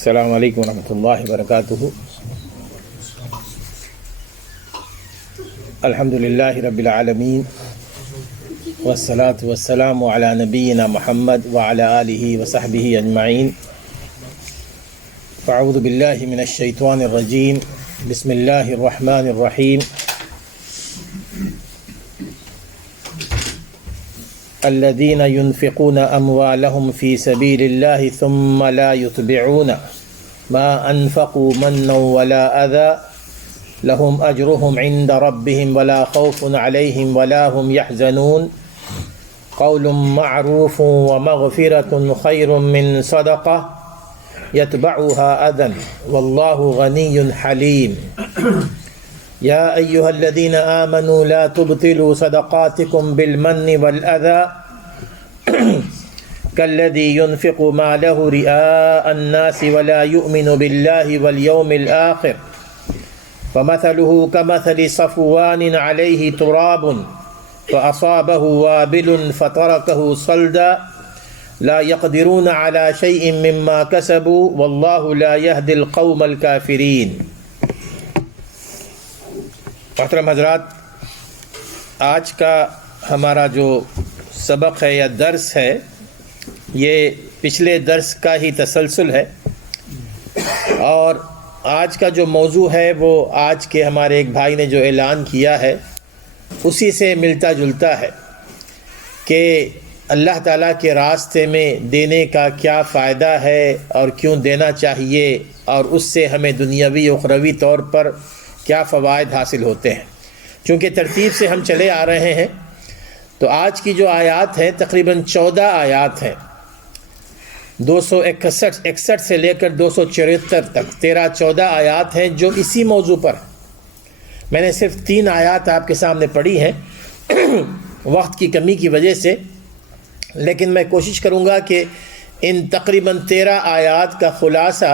السلام علیکم ورحمۃ اللہ وبرکاتہ۔ الحمد للہ رب العالمین والصلاة والسلام علی نبینا محمد وعلی آلہ وصحبہ اجمعین۔ فاعوذ باللہ من الشیطان الرجیم، بسم اللہ الرحمن الرحیم۔ الذين ينفقون أموالهم في سبيل الله ثم لا يتبعون ما أنفقوا منا ولا أذى لهم أجرهم عند ربهم ولا خوف عليهم ولا هم يحزنون قول معروف ومغفرة خير من صدقة يتبعها أذى والله غني حليم يا أيها الذين آمنوا لا تبطلوا صدقاتكم بالمن والأذى كالذي ينفق ماله رئاء الناس ولا يؤمن بالله واليوم الآخر فمثله كمثل صفوان عليه تراب فأصابه وابل فتركه صلدا لا يقدرون على شيء مما كسبوا والله لا يهدي القوم الكافرين۔ محترم حضرات، آج کا ہمارا جو سبق ہے یا درس ہے، یہ پچھلے درس کا ہی تسلسل ہے، اور آج کا جو موضوع ہے وہ آج کے ہمارے ایک بھائی نے جو اعلان کیا ہے اسی سے ملتا جلتا ہے کہ اللہ تعالیٰ کے راستے میں دینے کا کیا فائدہ ہے اور کیوں دینا چاہیے، اور اس سے ہمیں دنیاوی اخروی طور پر کیا فوائد حاصل ہوتے ہیں۔ چونکہ ترتیب سے ہم چلے آ رہے ہیں تو آج کی جو آیات ہیں تقریباً 14 آیات ہیں، 261 سے لے کر 274 تک 13-14 آیات ہیں جو اسی موضوع پر ہیں۔ میں نے صرف 3 آیات آپ کے سامنے پڑھی ہیں وقت کی کمی کی وجہ سے، لیکن میں کوشش کروں گا کہ ان تقریباً 13 آیات کا خلاصہ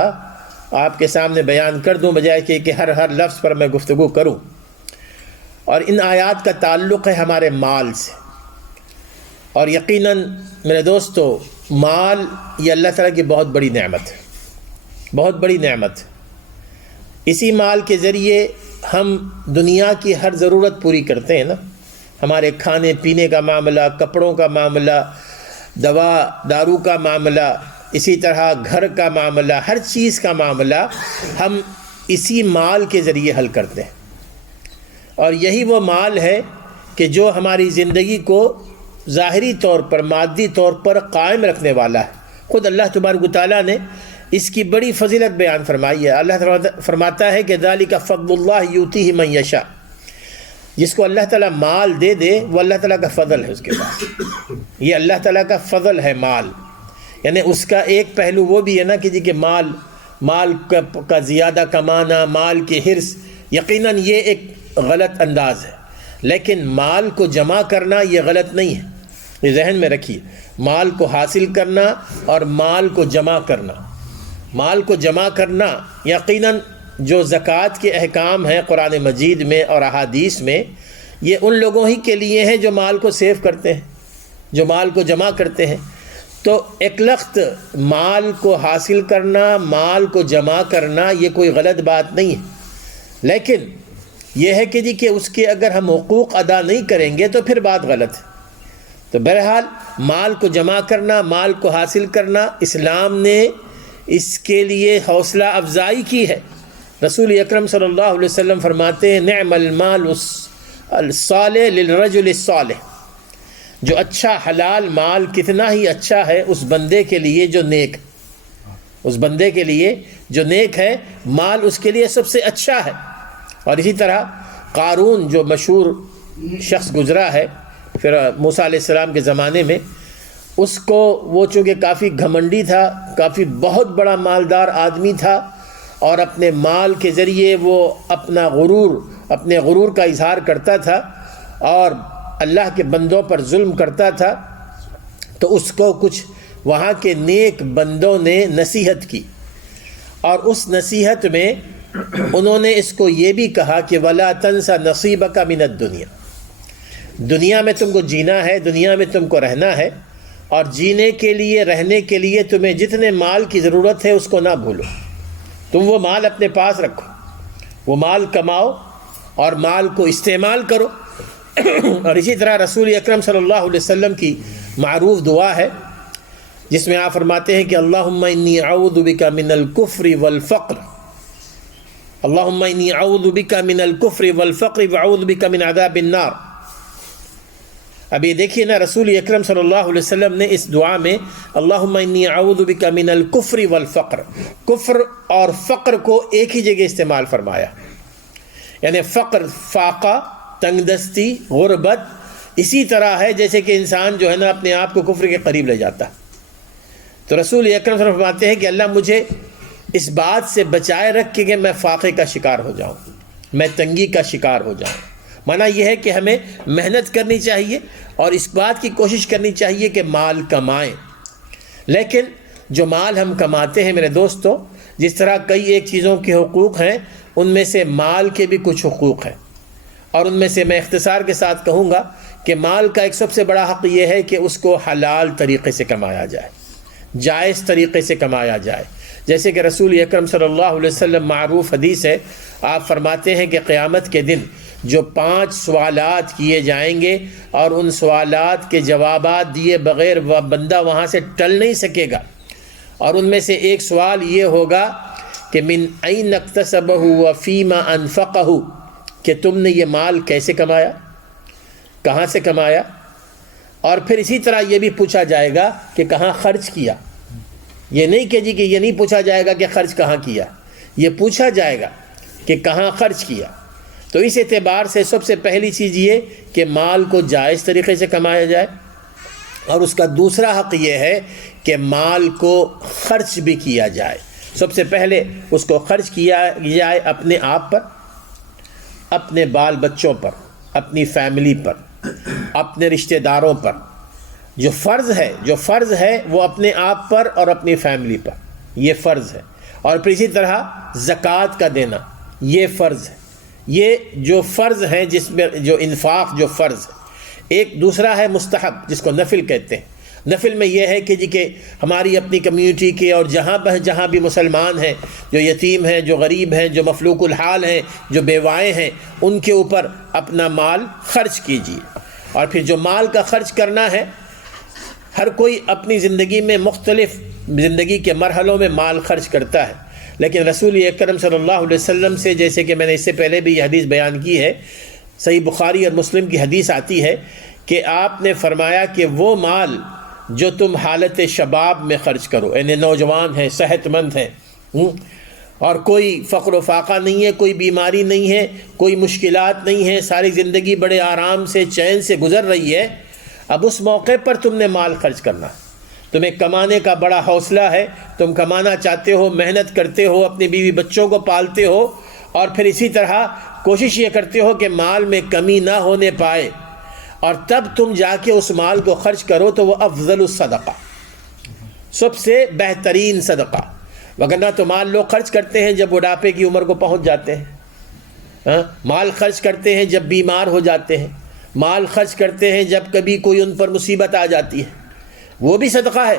آپ کے سامنے بیان کر دوں، بجائے کہ ہر لفظ پر میں گفتگو کروں۔ اور ان آیات کا تعلق ہے ہمارے مال سے، اور یقیناً میرے دوستو، مال یہ اللہ تعالیٰ کی بہت بڑی نعمت ہے، بہت بڑی نعمت۔ اسی مال کے ذریعے ہم دنیا کی ہر ضرورت پوری کرتے ہیں نا، ہمارے کھانے پینے کا معاملہ، کپڑوں کا معاملہ، دوا دارو کا معاملہ، اسی طرح گھر کا معاملہ، ہر چیز کا معاملہ ہم اسی مال کے ذریعے حل کرتے ہیں۔ اور یہی وہ مال ہے کہ جو ہماری زندگی کو ظاہری طور پر، مادی طور پر قائم رکھنے والا ہے۔ خود اللہ تبارک و تعالیٰ نے اس کی بڑی فضیلت بیان فرمائی ہے۔ اللہ فرماتا ہے کہ ذالک فضل اللہ یؤتیہ من یشاء، جس کو اللہ تعالیٰ مال دے دے وہ اللہ تعالیٰ کا فضل ہے اس کے پاس، یہ اللہ تعالیٰ کا فضل ہے مال۔ یعنی اس کا ایک پہلو وہ بھی ہے نا کہ مال کا زیادہ کمانا، مال کی حرص، یقیناً یہ ایک غلط انداز ہے، لیکن مال کو جمع کرنا یہ غلط نہیں ہے، یہ ذہن میں رکھیے۔ مال کو حاصل کرنا اور مال کو جمع کرنا، مال کو جمع کرنا یقیناً جو زکوٰۃ کے احکام ہیں قرآن مجید میں اور احادیث میں، یہ ان لوگوں ہی کے لیے ہیں جو مال کو سیو کرتے ہیں، جو مال کو جمع کرتے ہیں۔ تو ایک لخت مال کو حاصل کرنا، مال کو جمع کرنا یہ کوئی غلط بات نہیں ہے، لیکن یہ ہے کہ اس کے اگر ہم حقوق ادا نہیں کریں گے تو پھر بات غلط ہے۔ تو بہرحال مال کو جمع کرنا، مال کو حاصل کرنا، اسلام نے اس کے لیے حوصلہ افزائی کی ہے۔ رسول اکرم صلی اللہ علیہ وسلم فرماتے ہیں نعم المال الصالح للرجل الصالح، جو اچھا حلال مال کتنا ہی اچھا ہے اس بندے کے لیے جو نیک، اس بندے کے لیے جو نیک ہے، مال اس کے لیے سب سے اچھا ہے۔ اور اسی طرح قارون جو مشہور شخص گزرا ہے پھر موسیٰ علیہ السلام کے زمانے میں، اس کو وہ چونکہ کافی گھمنڈی تھا، کافی بہت بڑا مالدار آدمی تھا، اور اپنے مال کے ذریعے وہ اپنے غرور کا اظہار کرتا تھا اور اللہ کے بندوں پر ظلم کرتا تھا۔ تو اس کو کچھ وہاں کے نیک بندوں نے نصیحت کی، اور اس نصیحت میں انہوں نے اس کو یہ بھی کہا کہ وَلَا تَنْسَ نَصِيبَكَ مِنَ الدُّنْيَا، دنیا میں تم کو جینا ہے، دنیا میں تم کو رہنا ہے، اور جینے کے لیے، رہنے کے لیے تمہیں جتنے مال کی ضرورت ہے اس کو نہ بھولو، تم وہ مال اپنے پاس رکھو، وہ مال کماؤ اور مال کو استعمال کرو۔ اور اسی طرح رسول اکرم صلی اللہ علیہ وسلم کی معروف دعا ہے جس میں آپ فرماتے ہیں کہ اللہم انی اعوذ بک من الکفر والفقر، اللہم انی اعوذ بک من الکفر والفقر واعوذ بک من عذاب النار۔ اب یہ دیکھیے نا، رسول اکرم صلی اللہ علیہ وسلم نے اس دعا میں اللہم انی اعوذ بک من الکفر والفقر، کفر اور فقر کو ایک ہی جگہ استعمال فرمایا، یعنی فقر، فاقہ، تنگ دستی، غربت اسی طرح ہے جیسے کہ انسان جو ہے نا اپنے آپ کو کفر کے قریب لے جاتا۔ تو رسول اکرم صلی اللہ علیہ وسلم فرماتے ہیں کہ اللہ مجھے اس بات سے بچائے رکھ کہ میں فاقے کا شکار ہو جاؤں، میں تنگی کا شکار ہو جاؤں۔ معنی یہ ہے کہ ہمیں محنت کرنی چاہیے اور اس بات کی کوشش کرنی چاہیے کہ مال کمائیں، لیکن جو مال ہم کماتے ہیں میرے دوستو، جس طرح کئی ایک چیزوں کے حقوق ہیں، ان میں سے مال کے بھی کچھ حقوق ہیں، اور ان میں سے میں اختصار کے ساتھ کہوں گا کہ مال کا ایک سب سے بڑا حق یہ ہے کہ اس کو حلال طریقے سے کمایا جائے، جائز طریقے سے کمایا جائے۔ جیسے کہ رسول اکرم صلی اللہ علیہ وسلم معروف حدیث ہے، آپ فرماتے ہیں کہ قیامت کے دن جو 5 سوالات کیے جائیں گے اور ان سوالات کے جوابات دیے بغیر وہ بندہ وہاں سے ٹل نہیں سکے گا، اور ان میں سے ایک سوال یہ ہوگا کہ من این اکتسبہ وفیما انفقہ، کہ تم نے یہ مال کیسے کمایا، کہاں سے کمایا، اور پھر اسی طرح یہ بھی پوچھا جائے گا کہ کہاں خرچ کیا۔ یہ نہیں کہ یہ نہیں پوچھا جائے گا کہ خرچ کہاں کیا، یہ پوچھا جائے گا کہ کہاں خرچ کیا۔ تو اس اعتبار سے سب سے پہلی چیز یہ کہ مال کو جائز طریقے سے کمایا جائے، اور اس کا دوسرا حق یہ ہے کہ مال کو خرچ بھی کیا جائے۔ سب سے پہلے اس کو خرچ کیا جائے اپنے آپ پر، اپنے بال بچوں پر، اپنی فیملی پر، اپنے رشتہ داروں پر۔ جو فرض ہے وہ اپنے آپ پر اور اپنی فیملی پر، یہ فرض ہے۔ اور پھر اسی طرح زکوٰۃ کا دینا، یہ فرض ہے۔ یہ جو فرض ہیں، جس میں جو انفاق جو فرض ہے۔ ایک دوسرا ہے مستحب، جس کو نفل کہتے ہیں۔ نفل میں یہ ہے کہ ہماری اپنی کمیونٹی کے اور جہاں بھی مسلمان ہیں، جو یتیم ہیں، جو غریب ہیں، جو مفلوق الحال ہیں، جو بیوائیں ہیں، ان کے اوپر اپنا مال خرچ کیجیے۔ اور پھر جو مال کا خرچ کرنا ہے، ہر کوئی اپنی زندگی میں مختلف زندگی کے مرحلوں میں مال خرچ کرتا ہے، لیکن رسول اکرم صلی اللہ علیہ وسلم سے، جیسے کہ میں نے اس سے پہلے بھی یہ حدیث بیان کی ہے، صحیح بخاری اور مسلم کی حدیث آتی ہے کہ آپ نے فرمایا کہ وہ مال جو تم حالت شباب میں خرچ کرو، یعنی نوجوان ہیں، صحت مند ہیں، اور کوئی فقر و فاقہ نہیں ہے، کوئی بیماری نہیں ہے، کوئی مشکلات نہیں ہے، ساری زندگی بڑے آرام سے، چین سے گزر رہی ہے، اب اس موقع پر تم نے مال خرچ کرنا۔ تمہیں کمانے کا بڑا حوصلہ ہے، تم کمانا چاہتے ہو، محنت کرتے ہو، اپنی بیوی بچوں کو پالتے ہو، اور پھر اسی طرح کوشش یہ کرتے ہو کہ مال میں کمی نہ ہونے پائے، اور تب تم جا کے اس مال کو خرچ کرو، تو وہ افضل الصدقہ، سب سے بہترین صدقہ۔ وگرنہ تو مال لوگ خرچ کرتے ہیں جب بڑھاپے کی عمر کو پہنچ جاتے ہیں، مال خرچ کرتے ہیں جب بیمار ہو جاتے ہیں، مال خرچ کرتے ہیں جب کبھی کوئی ان پر مصیبت آ جاتی ہے، وہ بھی صدقہ ہے،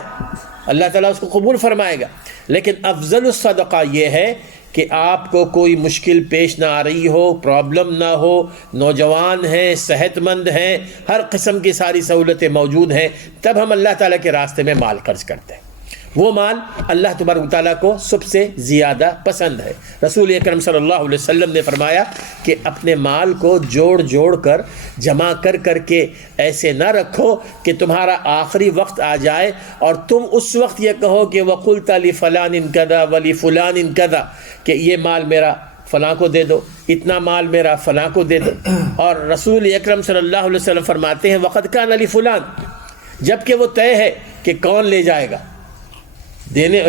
اللہ تعالیٰ اس کو قبول فرمائے گا، لیکن افضل الصدقہ یہ ہے کہ آپ کو کوئی مشکل پیش نہ آ رہی ہو، پرابلم نہ ہو، نوجوان ہیں، صحت مند ہیں، ہر قسم کی ساری سہولتیں موجود ہیں، تب ہم اللہ تعالیٰ کے راستے میں مال خرچ کرتے ہیں۔ وہ مال اللہ تبارک و تعالیٰ کو سب سے زیادہ پسند ہے۔ رسول اکرم صلی اللہ علیہ وسلم نے فرمایا کہ اپنے مال کو جوڑ کر، جمع کر کے ایسے نہ رکھو کہ تمہارا آخری وقت آ جائے اور تم اس وقت یہ کہو کہ وَقُلْتَ لِفَلَانٍ كَذَا وَلِفُلَانٍ كَذَا، کہ یہ مال میرا فلاں کو دے دو، اتنا مال میرا فلاں کو دے دو۔ اور رسول اکرم صلی اللہ علیہ وسلم فرماتے ہیں وَقَدْ كَانَ لِفُلَانٍ، جبکہ وہ طے ہے کہ کون لے جائے گا۔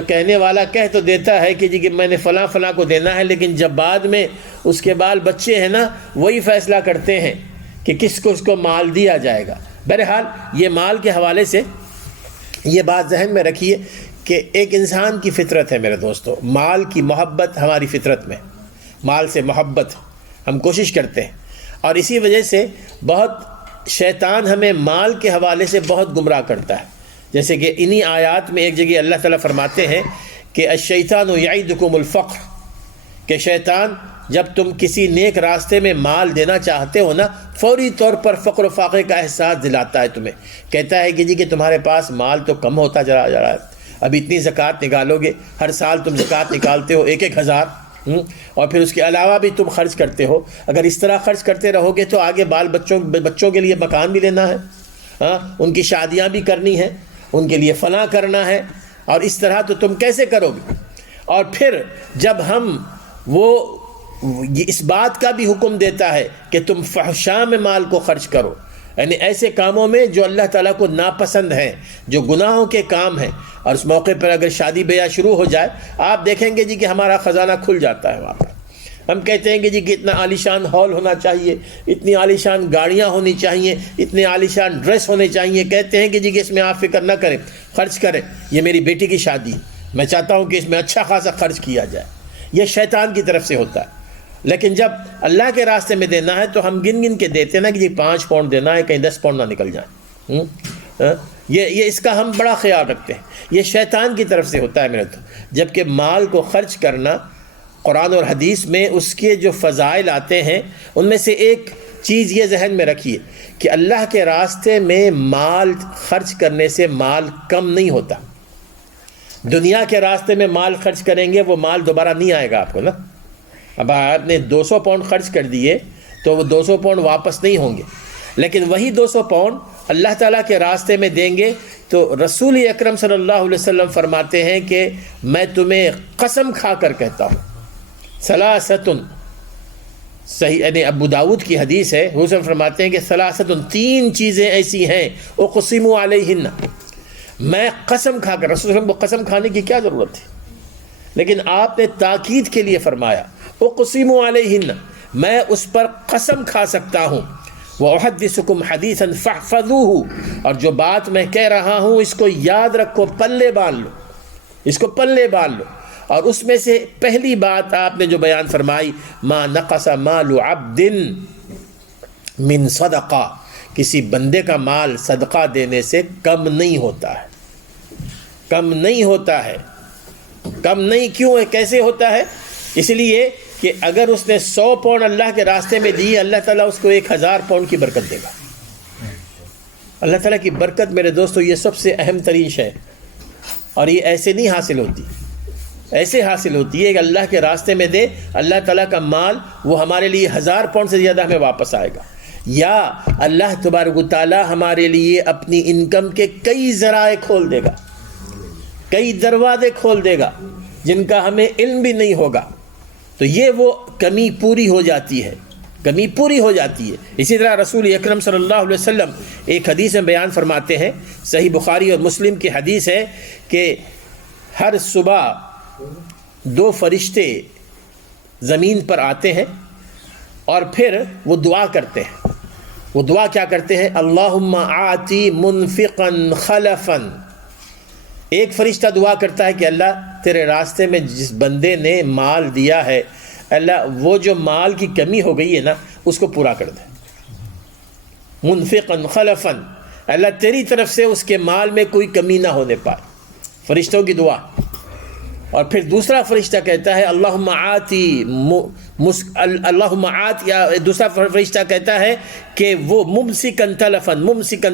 کہنے والا کہہ تو دیتا ہے کہ میں نے فلاں کو دینا ہے، لیکن جب بعد میں اس کے بال بچے ہیں نا، وہی فیصلہ کرتے ہیں کہ کس کو اس کو مال دیا جائے گا۔ بہرحال یہ مال کے حوالے سے یہ بات ذہن میں رکھیے کہ ایک انسان کی فطرت ہے میرے دوستو، مال کی محبت ہماری فطرت میں، مال سے محبت ہم کوشش کرتے ہیں، اور اسی وجہ سے بہت شیطان ہمیں مال کے حوالے سے بہت گمراہ کرتا ہے جیسے کہ انہی آیات میں ایک جگہ اللہ تعالیٰ فرماتے ہیں کہ الشیطان یعدکم الفقر، کہ شیطان جب تم کسی نیک راستے میں مال دینا چاہتے ہو نا، فوری طور پر فقر و فاقے کا احساس دلاتا ہے تمہیں، کہتا ہے کہ جی کہ تمہارے پاس مال تو کم ہوتا جا رہا ہے، اب اتنی زکوٰۃ نکالو گے، ہر سال تم زکوٰۃ نکالتے ہو 1,000 اور پھر اس کے علاوہ بھی تم خرچ کرتے ہو، اگر اس طرح خرچ کرتے رہو گے تو آگے بچوں کے لیے مکان بھی لینا ہے، ان کی شادیاں بھی کرنی ہیں، ان کے لیے فلاں کرنا ہے، اور اس طرح تو تم کیسے کرو گے؟ اور پھر جب ہم اس بات کا بھی حکم دیتا ہے کہ تم فحشاء میں مال کو خرچ کرو، یعنی ایسے کاموں میں جو اللہ تعالیٰ کو ناپسند ہیں، جو گناہوں کے کام ہیں، اور اس موقع پر اگر شادی بیاہ شروع ہو جائے آپ دیکھیں گے جی کہ ہمارا خزانہ کھل جاتا ہے وہاں پر، ہم کہتے ہیں کہ جی کہ اتنا عالیشان ہال ہونا چاہیے، اتنی عالیشان گاڑیاں ہونی چاہیے، اتنے عالیشان ڈریس ہونے چاہیے، کہتے ہیں کہ جی کہ اس میں آپ فکر نہ کریں، خرچ کریں، یہ میری بیٹی کی شادی، میں چاہتا ہوں کہ اس میں اچھا خاصا خرچ کیا جائے، یہ شیطان کی طرف سے ہوتا ہے۔ لیکن جب اللہ کے راستے میں دینا ہے تو ہم گن کے دیتے ہیں نا کہ جی 5 پاؤنڈ دینا ہے، کہیں 10 پاؤنڈ نہ نکل جائیں، یہ اس کا ہم بڑا خیال رکھتے ہیں، یہ شیطان کی طرف سے ہوتا ہے میرے تو۔ جبکہ مال کو خرچ کرنا قرآن اور حدیث میں اس کے جو فضائل آتے ہیں ان میں سے ایک چیز یہ ذہن میں رکھیے کہ اللہ کے راستے میں مال خرچ کرنے سے مال کم نہیں ہوتا۔ دنیا کے راستے میں مال خرچ کریں گے وہ مال دوبارہ نہیں آئے گا آپ کو نا، اب آپ نے 200 پاؤنڈ خرچ کر دیے تو وہ 200 پاؤنڈ واپس نہیں ہوں گے، لیکن وہی 200 پاؤنڈ اللہ تعالیٰ کے راستے میں دیں گے تو رسول اکرم صلی اللہ علیہ وسلم فرماتے ہیں کہ میں تمہیں قسم کھا کر کہتا ہوں، ثلاثۃ، صحیح یعنی ابو داود کی حدیث ہے، حضور فرماتے ہیں کہ ثلاثۃ، 3 چیزیں ایسی ہیں اقسم علیہن، میں قسم کھا کر، رسول اللہ کو قسم کھانے کی کیا ضرورت تھی، لیکن آپ نے تاکید کے لیے فرمایا اقسم علیہن، میں اس پر قسم کھا سکتا ہوں، وَأُحَدِّثُكُمْ حَدِيثًا فَاحْفَظُوهُ، اور جو بات میں کہہ رہا ہوں اس کو یاد رکھو، پلے باندھ لو، اس کو پلے باندھ لو، اور اس میں سے پہلی بات آپ نے جو بیان فرمائی، ما نقص مال عبد من صدقہ، کسی بندے کا مال صدقہ دینے سے کم نہیں ہوتا ہے، کم نہیں ہوتا ہے، کم نہیں کیوں ہے، کیسے ہوتا ہے؟ اس لیے کہ اگر اس نے 100 پاؤنڈ اللہ کے راستے میں دی، اللہ تعالیٰ اس کو 1000 پاؤنڈ کی برکت دے گا۔ اللہ تعالیٰ کی برکت میرے دوستو یہ سب سے اہم ترین شے، اور یہ ایسے نہیں حاصل ہوتی، ایسے حاصل ہوتی ہے کہ اللہ کے راستے میں دے، اللہ تعالیٰ کا مال وہ ہمارے لیے 1000 پاؤنڈ سے زیادہ ہمیں واپس آئے گا، یا اللہ تبارک و تعالیٰ ہمارے لیے اپنی انکم کے کئی ذرائع کھول دے گا، کئی دروازے کھول دے گا جن کا ہمیں علم بھی نہیں ہوگا، تو یہ وہ کمی پوری ہو جاتی ہے، کمی پوری ہو جاتی ہے۔ اسی طرح رسول اکرم صلی اللہ علیہ وسلم ایک حدیث میں بیان فرماتے ہیں، صحیح بخاری اور مسلم کی حدیث ہے کہ ہر صبح 2 فرشتے زمین پر آتے ہیں اور پھر وہ دعا کرتے ہیں، وہ دعا کیا کرتے ہیں؟ اللہم آتی منفقا خلفا، ایک فرشتہ دعا کرتا ہے کہ اللہ تیرے راستے میں جس بندے نے مال دیا ہے، اللہ وہ جو مال کی کمی ہو گئی ہے نا اس کو پورا کر دے، منفقا خلفا، اللہ تیری طرف سے اس کے مال میں کوئی کمی نہ ہونے پائے، فرشتوں کی دعا۔ اور پھر دوسرا فرشتہ کہتا ہے اللہم آتی اللہم آتی، یا دوسرا فرشتہ کہتا ہے کہ وہ ممسکن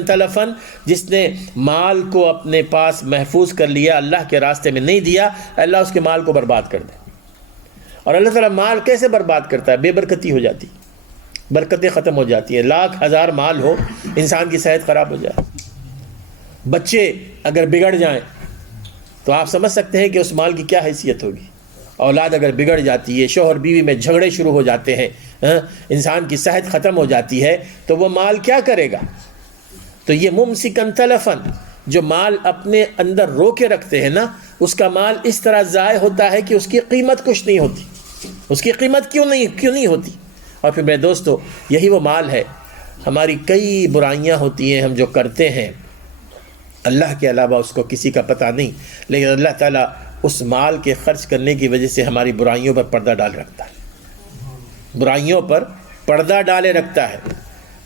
تلفن، جس نے مال کو اپنے پاس محفوظ کر لیا، اللہ کے راستے میں نہیں دیا، اللہ اس کے مال کو برباد کر دے۔ اور اللہ تعالیٰ مال کیسے برباد کرتا ہے؟ بے برکتی ہو جاتی، برکتیں ختم ہو جاتی ہیں، لاکھ ہزار مال ہو، انسان کی صحت خراب ہو جائے، بچے اگر بگڑ جائیں تو آپ سمجھ سکتے ہیں کہ اس مال کی کیا حیثیت ہوگی، اولاد اگر بگڑ جاتی ہے، شوہر بیوی میں جھگڑے شروع ہو جاتے ہیں، انسان کی صحت ختم ہو جاتی ہے، تو وہ مال کیا کرے گا؟ تو یہ ممسکن تلفن، جو مال اپنے اندر رو کے رکھتے ہیں نا، اس کا مال اس طرح ضائع ہوتا ہے کہ اس کی قیمت کچھ نہیں ہوتی، اس کی قیمت کیوں نہیں ہوتی؟ اور پھر میرے دوستو یہی وہ مال ہے، ہماری کئی برائیاں ہوتی ہیں ہم جو کرتے ہیں، اللہ کے علاوہ اس کو کسی کا پتہ نہیں، لیکن اللہ تعالیٰ اس مال کے خرچ کرنے کی وجہ سے ہماری برائیوں پر پردہ ڈال رکھتا ہے، برائیوں پر پردہ ڈالے رکھتا ہے۔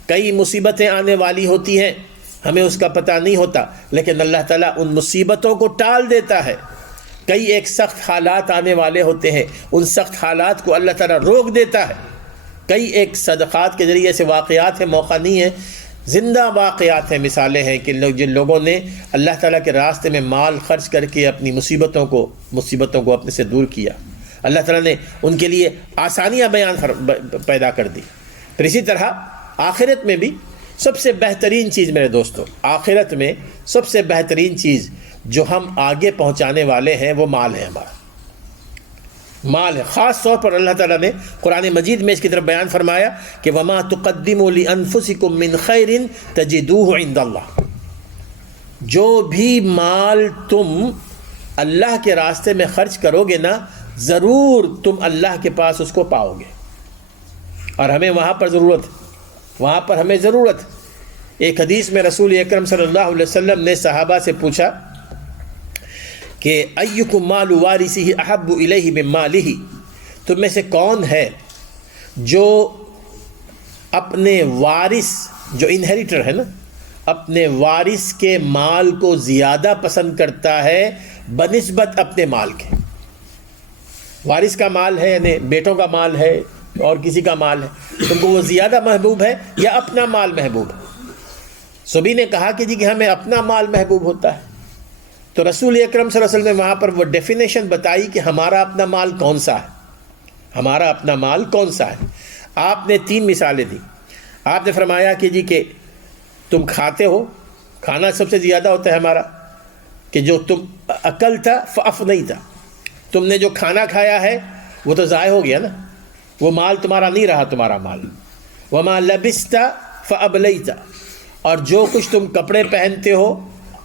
کئی مصیبتیں آنے والی ہوتی ہیں، ہمیں اس کا پتہ نہیں ہوتا، لیکن اللہ تعالیٰ ان مصیبتوں کو ٹال دیتا ہے۔ کئی ایک سخت حالات آنے والے ہوتے ہیں، ان سخت حالات کو اللہ تعالیٰ روک دیتا ہے۔ کئی ایک صدقات کے ذریعے سے واقعات ہیں، موقع نہیں ہے، زندہ واقعات ہیں، مثالیں ہیں کہ جن لوگوں نے اللہ تعالیٰ کے راستے میں مال خرچ کر کے اپنی مصیبتوں کو اپنے سے دور کیا، اللہ تعالیٰ نے ان کے لیے آسانیاں پیدا کر دی۔ پھر اسی طرح آخرت میں بھی سب سے بہترین چیز میرے دوستو، آخرت میں سب سے بہترین چیز جو ہم آگے پہنچانے والے ہیں وہ مال ہے، ہمارا مال ہے۔ خاص طور پر اللہ تعالیٰ نے قرآن مجید میں اس کی طرف بیان فرمایا کہ وَمَا تُقَدِّمُوا لِأَنفُسِكُم مِّن خَيْرٍ تَجِدُوهُ عِندَ اللَّهِ، جو بھی مال تم اللہ کے راستے میں خرچ کرو گے نا، ضرور تم اللہ کے پاس اس کو پاؤ گے، اور ہمیں وہاں پر ضرورت، وہاں پر ہمیں ضرورت۔ ایک حدیث میں رسول اکرم صلی اللہ علیہ وسلم نے صحابہ سے پوچھا کہ ایکم مال وارثہ احب الیہ من مالہ، تم میں سے کون ہے جو اپنے وارث، جو انہیریٹر ہے نا، اپنے وارث کے مال کو زیادہ پسند کرتا ہے بنسبت اپنے مال کے۔ وارث کا مال ہے، یعنی بیٹوں کا مال ہے اور کسی کا مال ہے، تم کو وہ زیادہ محبوب ہے یا اپنا مال محبوب ہے؟ سبھی نے کہا کہ جی کہ ہمیں اپنا مال محبوب ہوتا ہے۔ تو رسول اکرم صلی اللہ علیہ وسلم نے وہاں پر وہ ڈیفینیشن بتائی کہ ہمارا اپنا مال کون سا ہے، ہمارا اپنا مال کون سا ہے۔ آپ نے 3 مثالیں دی۔ آپ نے فرمایا کہ جی کہ تم کھاتے ہو، کھانا سب سے زیادہ ہوتا ہے ہمارا، کہ جو تم اکلتا فافنیتا، تم نے جو کھانا کھایا ہے وہ تو ضائع ہو گیا نا، وہ مال تمہارا نہیں رہا، تمہارا مال۔ وما لبستا فابلیتا، اور جو کچھ تم کپڑے پہنتے ہو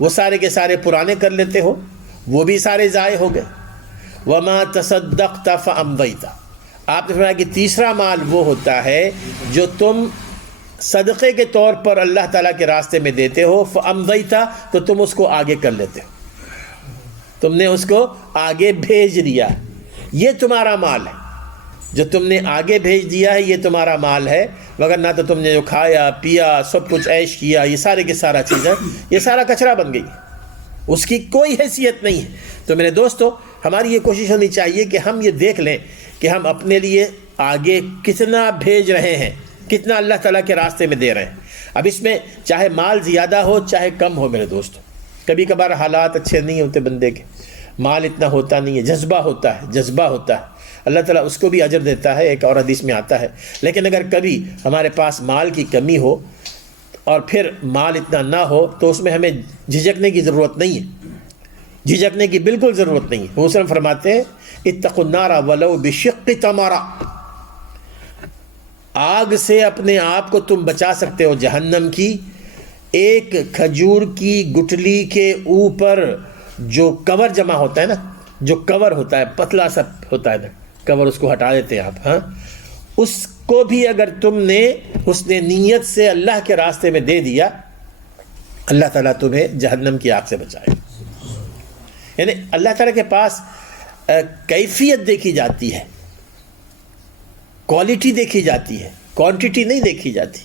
وہ سارے کے سارے پرانے کر لیتے ہو، وہ بھی سارے ضائع ہو گئے۔ وما تصدقت فامضیت، آپ نے فرمایا کہ تیسرا مال وہ ہوتا ہے جو تم صدقے کے طور پر اللہ تعالیٰ کے راستے میں دیتے ہو، فامضیت، تو تم اس کو آگے کر لیتے ہو، تم نے اس کو آگے بھیج دیا، یہ تمہارا مال ہے، جو تم نے آگے بھیج دیا ہے یہ تمہارا مال ہے، وگرنہ تو تم نے جو کھایا پیا سب کچھ عیش کیا، یہ سارے کے سارا چیزیں یہ سارا کچرا بن گئی، اس کی کوئی حیثیت نہیں ہے۔ تو میرے دوستو، ہماری یہ کوشش ہونی چاہیے کہ ہم یہ دیکھ لیں کہ ہم اپنے لیے آگے کتنا بھیج رہے ہیں، کتنا اللہ تعالیٰ کے راستے میں دے رہے ہیں۔ اب اس میں چاہے مال زیادہ ہو چاہے کم ہو میرے دوستو، کبھی کبھار حالات اچھے نہیں ہوتے بندے کے، مال اتنا ہوتا نہیں ہے، جذبہ ہوتا ہے، جذبہ ہوتا ہے، اللہ تعالیٰ اس کو بھی اجر دیتا ہے، ایک اور حدیث میں آتا ہے۔ لیکن اگر کبھی ہمارے پاس مال کی کمی ہو اور پھر مال اتنا نہ ہو تو اس میں ہمیں جھجکنے کی ضرورت نہیں ہے، جھجکنے کی بالکل ضرورت نہیں ہے۔ وہ وسلم فرماتے ہیں اتقوا النار ولو بشق تمرہ، آگ سے اپنے آپ کو تم بچا سکتے ہو جہنم کی ایک کھجور کی گٹلی کے اوپر جو کور جمع ہوتا ہے نا، جو کور ہوتا ہے پتلا سا ہوتا ہے نا کور، اس کو ہٹا دیتے ہیں آپ، ہاں، اس کو بھی اگر تم نے حسن نیت سے اللہ کے راستے میں دے دیا، اللہ تعالیٰ تمہیں جہنم کی آگ سے بچائے۔ یعنی اللہ تعالیٰ کے پاس کیفیت دیکھی جاتی ہے، کوالٹی دیکھی جاتی ہے، کوانٹٹی نہیں دیکھی جاتی،